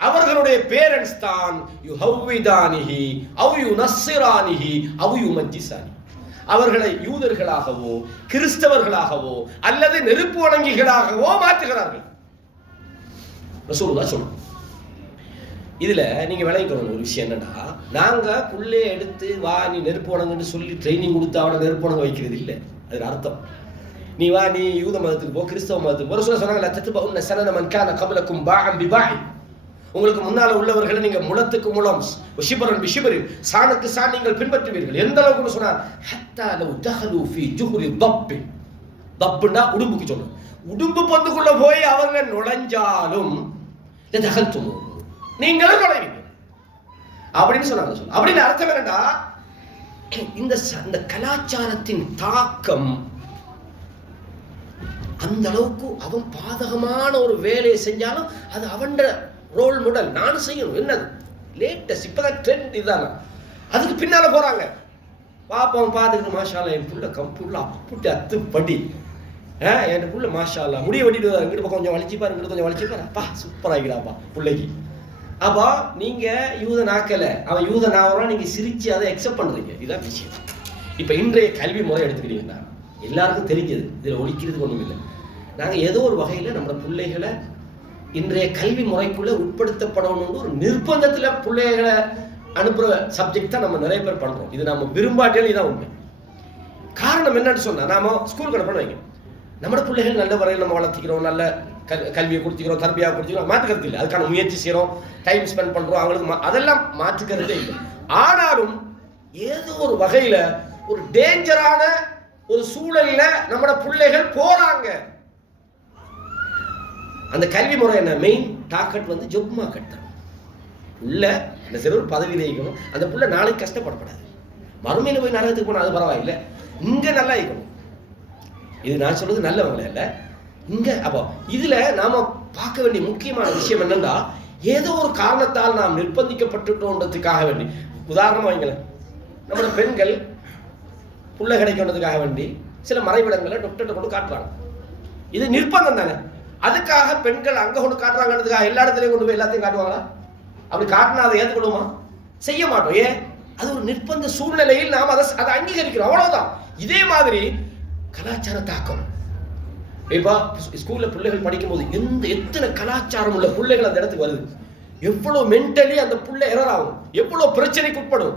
அவர்களுடைய பேரண்ட்ஸ் தான் யுஹவ்விதானிஹி அவ் யுனஸ்ஸிரானிஹி அவ் யுமஜ்ஜிசானி, அவர்களை யூதர்களாகவோ கிறிஸ்தவர்களாகவோ அல்லது நெருப்பு வணங்கிகளாகவோ மாற்றுகிறார்கள். ரசூலுல்லாஹ் சொல்றாங்க. இதுல நீங்க விளங்கிக்கணும் ஒரு விஷயம் என்னன்னா, நாங்க புள்ளைய எடுத்து வா நீ நெருப்பு வணங்குன்னு சொல்லி ட்ரைனிங் கொடுத்து அவனை நெருப்பு வணங்க வைக்கிறது இல்லை. அது அர்த்தம், நீ வா நீ யூத மதத்துக்கு போ, கிறிஸ்தவ மதத்துக்கு போ. ரசூலுல்லாஹ் சொன்னாங்க, லதத்பஉன்ன ஸனன மன் கான கப்லக்கும் பாஅன் பிபாஇ, உங்களுக்கு முன்னால உள்ளவர்களை நீங்க முளத்துக்கு முளம் ஷிபரன் பிஷிபரின், சாணுக்கு சான் நீங்கள் பின்பற்றுவீர்கள். எந்த அளவுக்கு சொன்னார், ஹத்தா லவ் தஹலு ஃபீ ஜுஹரி தப், தப்னா உடும்புக்கு சொல்றோம், உடும்பு பந்துக்குள்ள போய் அவங்க நுழைஞ்சாலும் தஹல்தும், நீங்களும் நுழைவீங்க அப்படின்னு சொன்னாங்க. அப்படின்னு அர்த்தம் என்னடா, இந்த கலாச்சாரத்தின் தாக்கம் அந்த அளவுக்கு அவன் பாதகமான ஒரு வேலையை செஞ்சாலும் அது அவன் ரோல் மாடல், நானும் செய்யணும். என்னது லேட்டஸ்ட் இப்பதான் ட்ரெண்ட் இதுதானே, அதுக்கு பின்னால போறாங்க. பாப்போம் பார்த்துக்கிட்டு, மாஷா அல்லாஹ் என் புள்ள கம்ப்யூட்டர்ல அப்புட்டு அத்துப்படி, என் புள்ள மாஷா அல்லாஹ் முடிய வெட்டிட்டு இங்கிட்டு பக்கம் கொஞ்சம் வலிச்சுப்பாரு, இங்கிட்டு கொஞ்சம் வலிச்சுப்பாரு, அப்பா சூப்பர் ஆகிடாப்பா பிள்ளைக்கு. அப்போ நீங்க யூதன் ஆக்கல, அவன் யூதன் ஆகிறான், நீங்க சிரிச்சு அதை அக்செப்ட் பண்றீங்க. இதுதான் விஷயம். இப்ப இன்றைய கல்வி முறை எடுத்துக்கிட்டீங்கன்னா எல்லாருக்கும் தெரிஞ்சது, இதுல ஒழிக்கிறதுக்கு ஒண்ணும் இல்லை. நாங்க ஏதோ ஒரு வகையில நம்ம பிள்ளைகளை இன்றைய கல்வி முறைக்குள்ள உட்படுத்தப்படணும்னு ஒரு நிர்பந்தத்துல பிள்ளைகளை அனுப்புற சப்ஜெக்ட் தான் நம்ம நிறைய பேர் பண்றோம். இது நம்ம விரும்பாட்டியாலும் இதான் உண்மை. காரணம் என்னன்னு சொன்னா, நாம ஸ்கூலுக்கு அனுப்பணும் வைங்க, நம்ம பிள்ளைகள் நல்ல வரையில் நம்ம வளர்த்திக்கிறோம், நல்ல கல்வியை கொடுத்துக்கிறோம், தர்பியா கொடுத்துக்கிறோம், மாற்றுக்கிறது இல்லை. அதுக்கான முயற்சி செய்கிறோம், டைம் ஸ்பெண்ட் பண்ணுறோம், அவங்களுக்கு அதெல்லாம் மாற்றுக்கிறதே இல்லை. ஆனாலும் ஏதோ ஒரு வகையில் ஒரு டேஞ்சரான ஒரு சூழல்ல நம்மளோட பிள்ளைகள் போறாங்க. அந்த கல்வி முறை என்ன? மெயின் டார்கெட் வந்து ஜொப் மார்க்கெட் தான். புள்ள இந்த சிறு ஒரு பதவி இருக்கணும், அந்த புள்ள நாளைக்கு கஷ்டப்படப்படாது. மறுமையில போய் நரகத்துக்கு போனால் அது பரவாயில்லை, இங்க நல்லா இருக்கணும். இது நான் சொல்றது நல்லவங்கள இல்லை, இங்க. அப்போ இதுல நாம பார்க்க வேண்டிய முக்கியமான விஷயம் என்னன்னா, ஏதோ ஒரு காரணத்தால் நாம் நிர்பந்திக்கப்பட்டுட்டோன்றதுக்காக வேண்டி, உதாரணமா வைங்களேன், நம்மளோட பெண்கள் புள்ள கிடைக்கணுன்றதுக்காக வேண்டி சில மறைவிடங்களை டாக்டர்கிட்ட கொண்டு காட்டுறாங்க. இது நிர்பந்தம் தானே. அதுக்காக பெண்கள் அங்க கொண்டு காட்டுறாங்கிறதுக்காக எல்லா இடத்துலையும் கொண்டு போய் எல்லாத்தையும் காட்டுவாங்களா? அப்படி காட்டினா அதை ஏற்றுக்கொள்ளுமா? செய்ய மாட்டோம். ஏன்? அது ஒரு நிர்பந்த சூழ்நிலையில் நாம் அதை அங்கீகரிக்கிறோம், அவ்வளவுதான். இதே மாதிரி கலாச்சார தாக்கம். இப்போ ஸ்கூல்ல பிள்ளைகள் படிக்கும் போது எத்தனை கலாச்சாரம் உள்ள பிள்ளைகள் அந்த இடத்துக்கு வருது, எவ்வளவு மென்டலி அந்த பிள்ளை எரர் ஆகும், எவ்வளவு பிரச்சனைக்கு உட்படும்.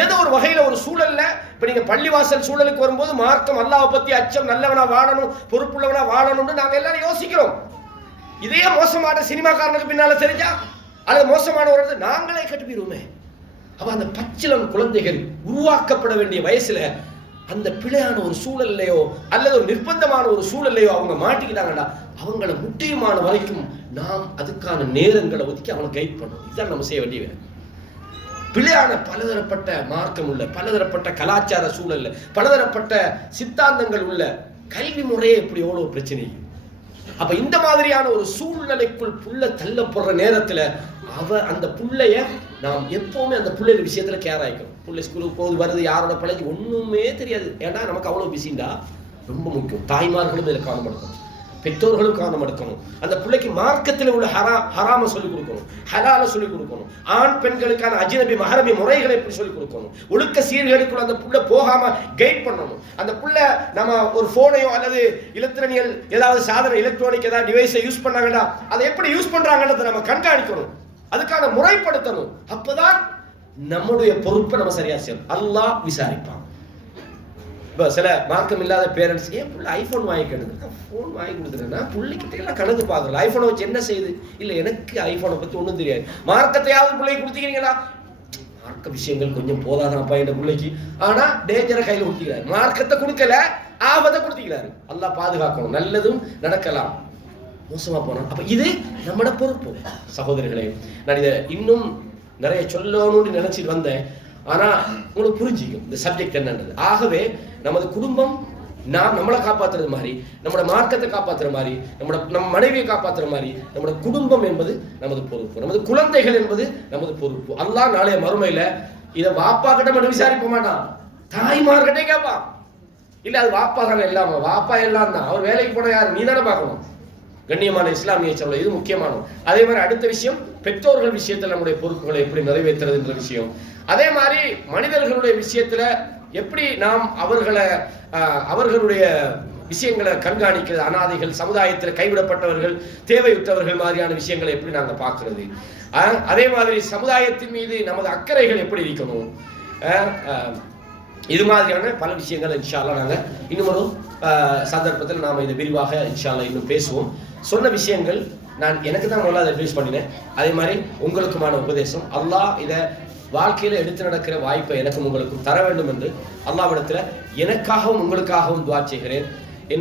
ஏதோ ஒரு வகையில ஒரு சூழல்ல இப்ப நீங்க பள்ளிவாசல் சூழலுக்கு வரும்போது மார்க்கம், அல்லாஹ் பத்தி அச்சம், நல்லவனா வாழணும், பொறுப்புள்ளவனா வாழணும்னு நாங்க எல்லாரும் யோசிக்கிறோம். இதே மோசமான சினிமாக்காரனுக்கு பின்னால தெரிஞ்சா அல்லது மோசமான ஒரு நாங்களே கட்டுப்பிடுவோமே. அப்ப அந்த பச்சிளம் குழந்தைகள் உருவாக்கப்பட வேண்டிய வயசுல அந்த பிழையான ஒரு சூழல்லையோ அல்லது ஒரு நிர்பந்தமான ஒரு சூழல்லையோ அவங்க மாட்டிக்கிட்டாங்கடா, அவங்கள முட்டியமான வரைக்கும் நாம் அதுக்கான நேரங்களை ஒதுக்கி அவங்களை கைட் பண்ணணும். இதுதான் நம்ம செய்ய வேண்டிய வேலை. பிழையான பலதரப்பட்ட மார்க்கம் உள்ள, பலதரப்பட்ட கலாச்சார சூழல்ல, பலதரப்பட்ட சித்தாந்தங்கள் உள்ள கல்வி முறையே எப்படி எவ்வளவு பிரச்சனை. அப்ப இந்த மாதிரியான ஒரு சூழ்நிலைக்குள் புள்ள தள்ளப்படுற நேரத்துல அந்த புள்ளைய நாம் எப்பவுமே அந்த பிள்ளைய விஷயத்துல கேர் ஆகிக்கணும். பிள்ளை ஸ்கூலுக்கு போகுது, வருது, யாரோட பழகி ஒண்ணுமே தெரியாது. ஏன்னா நமக்கு அவ்வளவு பிஸிண்டா. ரொம்ப முக்கியம், தாய்மார்களும் இதில் கவனம் எடுக்கணும், பெற்றோர்களும் கவனம் எடுக்கணும். அந்த பிள்ளைக்கு மார்க்கத்தில் உள்ள ஹராம சொல்லிக் கொடுக்கணும், ஹலால சொல்லிக் கொடுக்கணும். ஆண் பெண்களுக்கான அஜ்னபி மஹரமி முறைகளை எப்படி சொல்லிக் கொடுக்கணும், ஒழுக்க சீர்கேடுக்குள்ள அந்த புள்ள போகாம கைட் பண்ணணும். அந்த புள்ள நம்ம ஒரு போனையோ அல்லது இலத்திரனியல் ஏதாவது சாதன எலக்ட்ரானிக் ஏதாவது டிவைஸை யூஸ் பண்ணாங்கன்னா அதை எப்படி யூஸ் பண்றாங்கன்றதை நம்ம கண்காணிக்கணும், அதுக்கான முறைப்படுத்தணும். அப்பதான் நம்முடைய பொறுப்பை நம்ம சரியா செய்யணும். அல்லாஹ் விசாரிப்பான். இப்போ சில மார்க்கம் இல்லாத பேரண்ட்ஸ், ஏன் பிள்ளை ஐஃபோன் வாங்கிக்கிறது, ஃபோன் வாங்கி கொடுத்துட்டேன்னா பிள்ளைகிட்ட எல்லாம் கணக்கு பார்க்கல, ஐஃபோனை வச்சு என்ன செய்யுது? இல்லை, எனக்கு ஐஃபோனை பற்றி ஒன்றும் தெரியாது. மார்க்கத்தையாவது பிள்ளைக்கு கொடுத்துக்கிறீங்களா? மார்க்க விஷயங்கள் கொஞ்சம் போதாதான்ப்பா என் பிள்ளைக்கு, ஆனால் டேஞ்சரை கையில் கொடுத்துக்கிறாரு. மார்க்கத்தை கொடுக்கல, ஆபத்தை கொடுத்துக்கிறாரு. அல்லாஹ் பாதுகாக்கணும். நல்லதும் நடக்கலாம், மோசமா போனோம். அப்ப இது நம்மட பொறுப்பு. சகோதரர்களே, நான் இதை இன்னும் நிறைய சொல்லணும்னு நினைச்சிட்டு வந்தேன், ஆனா உங்களுக்கு புரிஞ்சிக்கும் இந்த சப்ஜெக்ட் என்னன்றது. ஆகவே நமது குடும்பம் நம்மளை காப்பாற்றுறது மாதிரி, நம்மளோட மார்க்கத்தை காப்பாற்றுற மாதிரி, நம்ம மனைவியை காப்பாற்றுற மாதிரி, நம்மளோட குடும்பம் என்பது நமது பொறுப்பு, நமது குழந்தைகள் என்பது நமது பொறுப்பு. அல்லாஹ் நாளைய மறுமையில இதை வாப்பா கிட்ட மட்டும் விசாரிக்க மாட்டான், தாய்மார்கிட்டே கேட்பான். இல்ல அது வாப்பா தானே இல்லாம, வாப்பா எல்லாம் தான், அவர் வேலைக்கு போன யாரு? நீ தானே பார்க்கணும். கண்ணியமான இஸ்லாமிய சமூகம் இது முக்கியமானது. அதே மாதிரி அடுத்த விஷயம், பெற்றோர்கள் விஷயத்தில் நம்முடைய பொறுப்புகளை எப்படி நிறைவேற்றுறது என்ற விஷயம். அதே மாதிரி மனிதர்களுடைய விஷயத்துல எப்படி நாம் அவர்களுடைய விஷயங்களை கண்காணிக்கிறது, அனாதைகள், சமுதாயத்தில் கைவிடப்பட்டவர்கள், தேவையுற்றவர்கள் மாதிரியான விஷயங்களை எப்படி நாங்கள் பார்க்கறது. அதே மாதிரி சமுதாயத்தின் மீது நமது அக்கறைகள் எப்படி இருக்கணும். இது மாதிரியான பல விஷயங்கள் இன்ஷா அல்லாஹ் நாங்கள் இன்னும் ஒரு சந்தர்ப்பத்தில் நாம் இதை விரிவாக இன்ஷா அல்லாஹ் இன்னும் பேசுவோம். சொன்ன விஷயங்கள் நான் எனக்கு தான் முதல்ல அதை அட்வைஸ் பண்ணினேன். அதே மாதிரி உங்களுக்குமான உபதேசம். அல்லாஹ் இதை வாழ்க்கையில் எடுத்து நடக்கிற வாய்ப்பை எனக்கும் உங்களுக்கும் தர வேண்டும் என்று அல்லாஹ்விடத்தில் எனக்காகவும் உங்களுக்காகவும் துஆ செய்கிறேன்.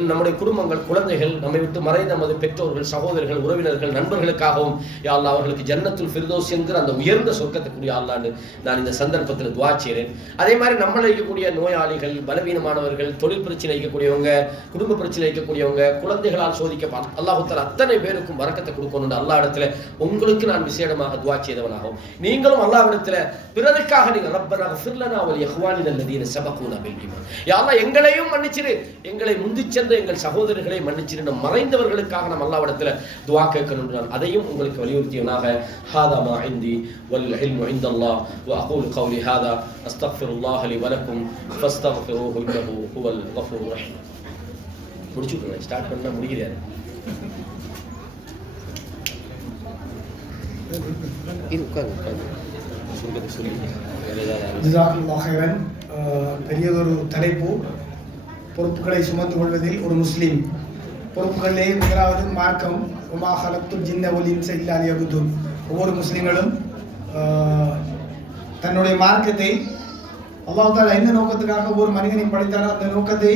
நம்முடைய குடும்பங்கள், குழந்தைகள், நம்மை விட்டு மறைந்த நமது பெற்றோர்கள், சகோதரர்கள், உறவினர்கள், நண்பர்களுக்காகவும் யா அல்லாஹ் அவர்களுக்கு ஜன்னத்துல் ஃபிர்தௌஸ் என்கிற அந்த உயர்ந்த சொர்க்கத்துக்குரிய அல்லாஹ்னு நான் இந்த சந்தர்ப்பத்தில் துஆ செய்கிறேன். அதே மாதிரி நம்மளை இருக்கக்கூடிய நோயாளிகள், பலவீனமானவர்கள், தொழில் பிரச்சனை இருக்கக்கூடியவங்க, குடும்ப பிரச்சனை இருக்கக்கூடியவங்க, குழந்தைகளால் சோதிக்கப்பட்ட அல்லாஹ் தஆலா அத்தனை பேருக்கும் பரக்கத்தை கொடுக்கணும்னு அல்லாஹ் இடத்துல உங்களுக்கு நான் விசேடமாக துஆ செய்தவனாகவும், நீங்களும் அல்லாஹ் இடத்துல பிறருக்காக நீங்கள் ரப்பனா ஃபிர் லனா வல் இஹ்வானினா அல்லதீன சபகூனா பில் ஈமான், யா அல்லாஹ் எங்களையும் மன்னிச்சிரு, எங்களை முந்தி சென்ற எங்கள் சகோதரர்களை மன்னிச்சிரு, நம் மறைந்தவர்களுக்காக நாம் அல்லாஹ்விடத்தில் துஆ கேட்கணும். அதையும் உங்களுக்கு வலியுறுத்தியவனாக ஹாதா மா இந்தி வல் இல்மு இன்தல்லாஹ் வ அகூலு கௌலி ஹாதா அஸ்தக்ஃபிருல்லாஹ லி வ லக்கும் ஃபஸ்தக்ஃபிரூஹு இன்னஹு ஹுவல் கஃபூர் ரஹீம். முடிச்சுக்கோங்க, ஸ்டார்ட் பண்ணா முடிகிறாரு. பெரியதொரு தலைப்பு, பொறுப்புகளை சுமந்து கொள்வதில் ஒரு முஸ்லீம் பொறுப்புகளிலே முதலாவது மார்க்கம், உமா ஹலத்துல் ஜின்ன வல் இன்ஸ இல்லா லியஅ்புதூன். ஒவ்வொரு முஸ்லிம்களும் தன்னுடைய மார்க்கத்தை அல்லாஹ் தஆலா என்ன நோக்கத்துக்காக ஒவ்வொரு மனிதனை படைத்தாரோ அந்த நோக்கத்தை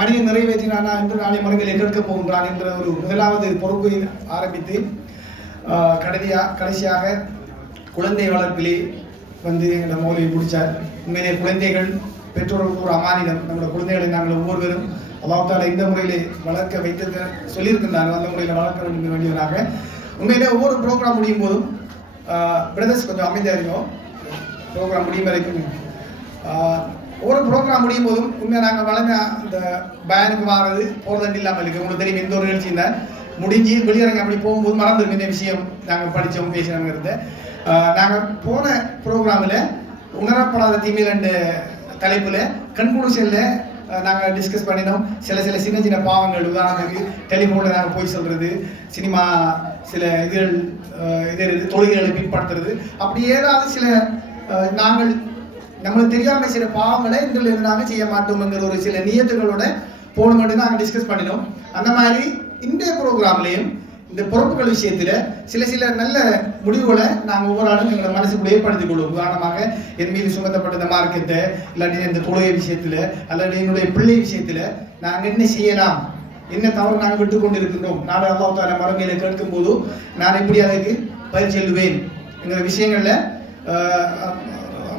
மனிதன் நிறைவேற்றினானா என்று நாளை மறுமையிலே கேட்கப் போகின்றான் என்ற ஒரு முதலாவது பொறுப்பை ஆரம்பித்து கடைசியாக குழந்தை வளர்ப்பிலே வந்து எங்களை மௌலியை முடித்தார். உண்மையிலே குழந்தைகள் பெற்றோர்களுக்கு ஒரு அமானிதம். நம்முடைய குழந்தைகளை நாங்கள் ஒவ்வொருவரும் அல்லாஹ் தஆலா இந்த முறையிலே வளர்க்க வைத்திருக்க சொல்லியிருக்கின்றாங்க, அந்த முறையில் வளர்க்க வேண்டும் வேண்டியவராக. உண்மையிலே ஒவ்வொரு ப்ரோக்ராம் முடியும் போதும் பிரதர்ஸ் கொஞ்சம் அமைதியாக இருக்கும். ப்ரோக்ராம் முடியும் வரைக்கும் ஒவ்வொரு ப்ரோக்ராம் முடியும் போதும் உண்மையாக நாங்கள் வளர்ந்த இந்த பயனுக்கு வாரது போகிறதண்டு இல்லாமல் இருக்குது. உங்களுக்கு தெரியும், எந்த ஒரு நிகழ்ச்சி இருந்தால் முடிஞ்சு வெளியிறங்க அப்படி போகும்போது மறந்துடும் இந்த விஷயம் நாங்கள் படித்தோம் பேசினோங்கிறத. நாங்கள் போன ப்ரோக்ராமில் உணரப்படாத தீமையில் என்ற தலைப்பில் கன்க்ளூஷனில் நாங்கள் டிஸ்கஸ் பண்ணினோம். சில சின்ன சின்ன பாவங்கள், உதாரணத்துக்கு டெலிஃபோனில் நாங்கள் போய் சொல்கிறது, சினிமா சில தொழில்களை பின்பற்றுறது, அப்படி ஏதாவது சில நாங்கள் நம்மளுக்கு தெரியாமல் சில பாவங்களை இன்றிலிருந்து நாங்கள் செய்ய மாட்டோம்ங்கிற ஒரு சில நியத்துகளோட போன மட்டும் நாங்கள் டிஸ்கஸ் பண்ணினோம். அந்த மாதிரி இன்றைய ப்ரோக்ராம்லேயும் இந்த பொறுப்புகள் விஷயத்தில் சில நல்ல முடிவுகளை நாங்கள் ஒவ்வொரு ஆளும் எங்களை மனசுக்குள்ளே ஏற்படுத்திக் கொள்வோம். உதாரணமாக என் மீது சுமத்தப்பட்ட இந்த மார்க்கத்தை, இல்லாட்டி இந்த தொழுகை விஷயத்தில், அல்லது என்னுடைய பிள்ளை விஷயத்தில் நாங்கள் என்ன செய்யலாம், என்ன தவறு நாங்கள் விட்டு கொண்டு இருக்கின்றோம், நாளை அல்லாஹ் தஆலா மறுமையில கேட்கும் போது நான் எப்படி அதுக்கு பதில் செல்லுவேன் என்கிற விஷயங்களில்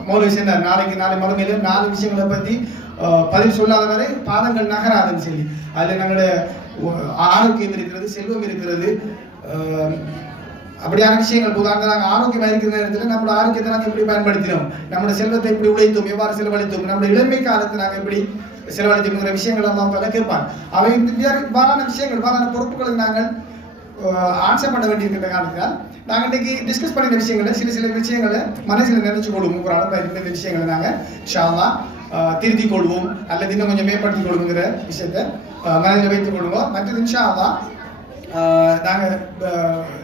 மௌலவி சொன்னார். நாளை மறுமையில 4 விஷயங்களை பற்றி பதில் சொல்லாத வரை பாதங்கள் நகராதுன்னு சொல்லி, அதில் நம்மளுடைய ஆரோக்கியம் இருக்கிறது, செல்வம் இருக்கிறது, அப்படியான விஷயங்கள். உதாரணம், நாங்கள் ஆரோக்கியமாக இருக்கிற நேரத்தில் நம்மளோட ஆரோக்கியத்தை நாங்கள் எப்படி பயன்படுத்தினோம், நம்மளோட செல்வத்தை எப்படி உழைத்தோம், எவ்வாறு செலவழித்தோம், நம்மளோட இளமை காலத்தை நாங்கள் எப்படி செலவழித்தோங்கிற விஷயங்கள் எல்லாம் பல கேட்பான். அவை வாரான விஷயங்கள், வாரான பொறுப்புகளுக்கு நாங்கள் ஆன்சர் பண்ண வேண்டியிருக்கின்ற காரணத்தினால் நாங்கள் இன்றைக்கி டிஸ்கஸ் பண்ணின விஷயங்களை சில விஷயங்களை மனசில் நினைச்சு கொள்வோம். ஒரு அளவு இந்த விஷயங்களை நாங்கள் இன்ஷா அல்லாஹ் திருத்திக் கொள்வோம், அல்லது இன்னும் கொஞ்சம் மேம்படுத்திக் கொள்வோங்கிற விஷயத்தை மனதில் வைத்துக் கொள்வோம். மற்றது இன்ஷா அல்லாஹ் நாங்கள்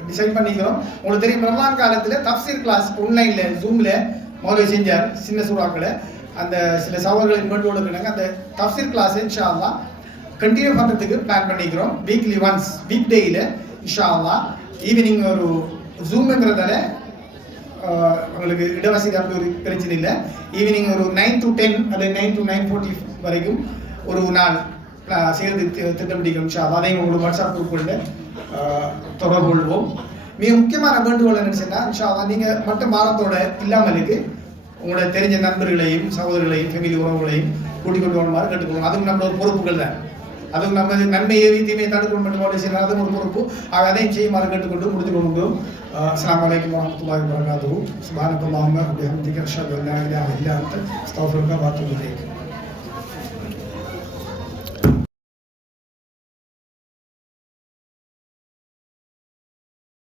டிசைட் பண்ணிக்கிறோம். உங்களுக்கு தெரியும், ரமலான் காலத்தில் தஃப்சீர் கிளாஸ் ஆன்லைனில் ஜூமில் மௌலவி செஞ்சார், சின்ன சூறாக்களை. அந்த சில சவால்களை மேற்கொள்ளுங்க. அந்த தஃப்சீர் கிளாஸ் இன்ஷா அல்லாஹ் கண்டினியூ பண்ணுறதுக்கு பிளான் பண்ணிக்கிறோம். வீக்லி ஒன்ஸ் வீக் டேயில் இன்ஷா அல்லாஹ் ஈவினிங் ஒரு ஜூம்ங்கிறதால உங்களுக்கு இடவசதி அப்படி ஒரு பிரச்சனை இல்லை. ஈவினிங் ஒரு 9 to 10 அல்லது 9 to 9:40 வரைக்கும் ஒரு நாள் சேர்ந்து திட்டமிட்டிக்கிறோம். இன்ஷா அல்லாஹ் அதையும் உங்களுக்கு வாட்ஸ்அப் குரூப்பில் தொடர்பு கொள்வோம். மிக முக்கியமான வேண்டுகோள் என்னன்னு சொன்னால், இன்ஷா அல்லாஹ் நீங்கள் மட்டும் வாரத்தோட இல்லாமலுக்கு உங்களோட தெரிஞ்ச நண்பர்களையும் சகோதரர்களையும் ஃபேமிலி உறவுகளையும் கூட்டிக் கொண்டு வரணுமாறு கேட்டுக்கொள்வோம். அதுவும் நம்மளோட ஒரு பொறுப்புகள் தான். அதுவும் நம்ம நன்மையை தீமையை தடுக்கணும் மட்டும் அதுவும் ஒரு பொறுப்பு. ஆக அதையும் செய்யுமாறு கேட்டுக்கொண்டு முடித்து கொள்கிறோம். அஸ்ஸலாமு அலைக்கும் வரஹ்மத்துல்லாஹி வபரகாத்துஹு. சுப்ஹானக்கல்லாஹும்ம வபிஹம்திக அஷ்ஹது அன் லா இலாஹா இல்லா அன்த அஸ்தக்ஃபிருக வ அத்தூபு இலைக்.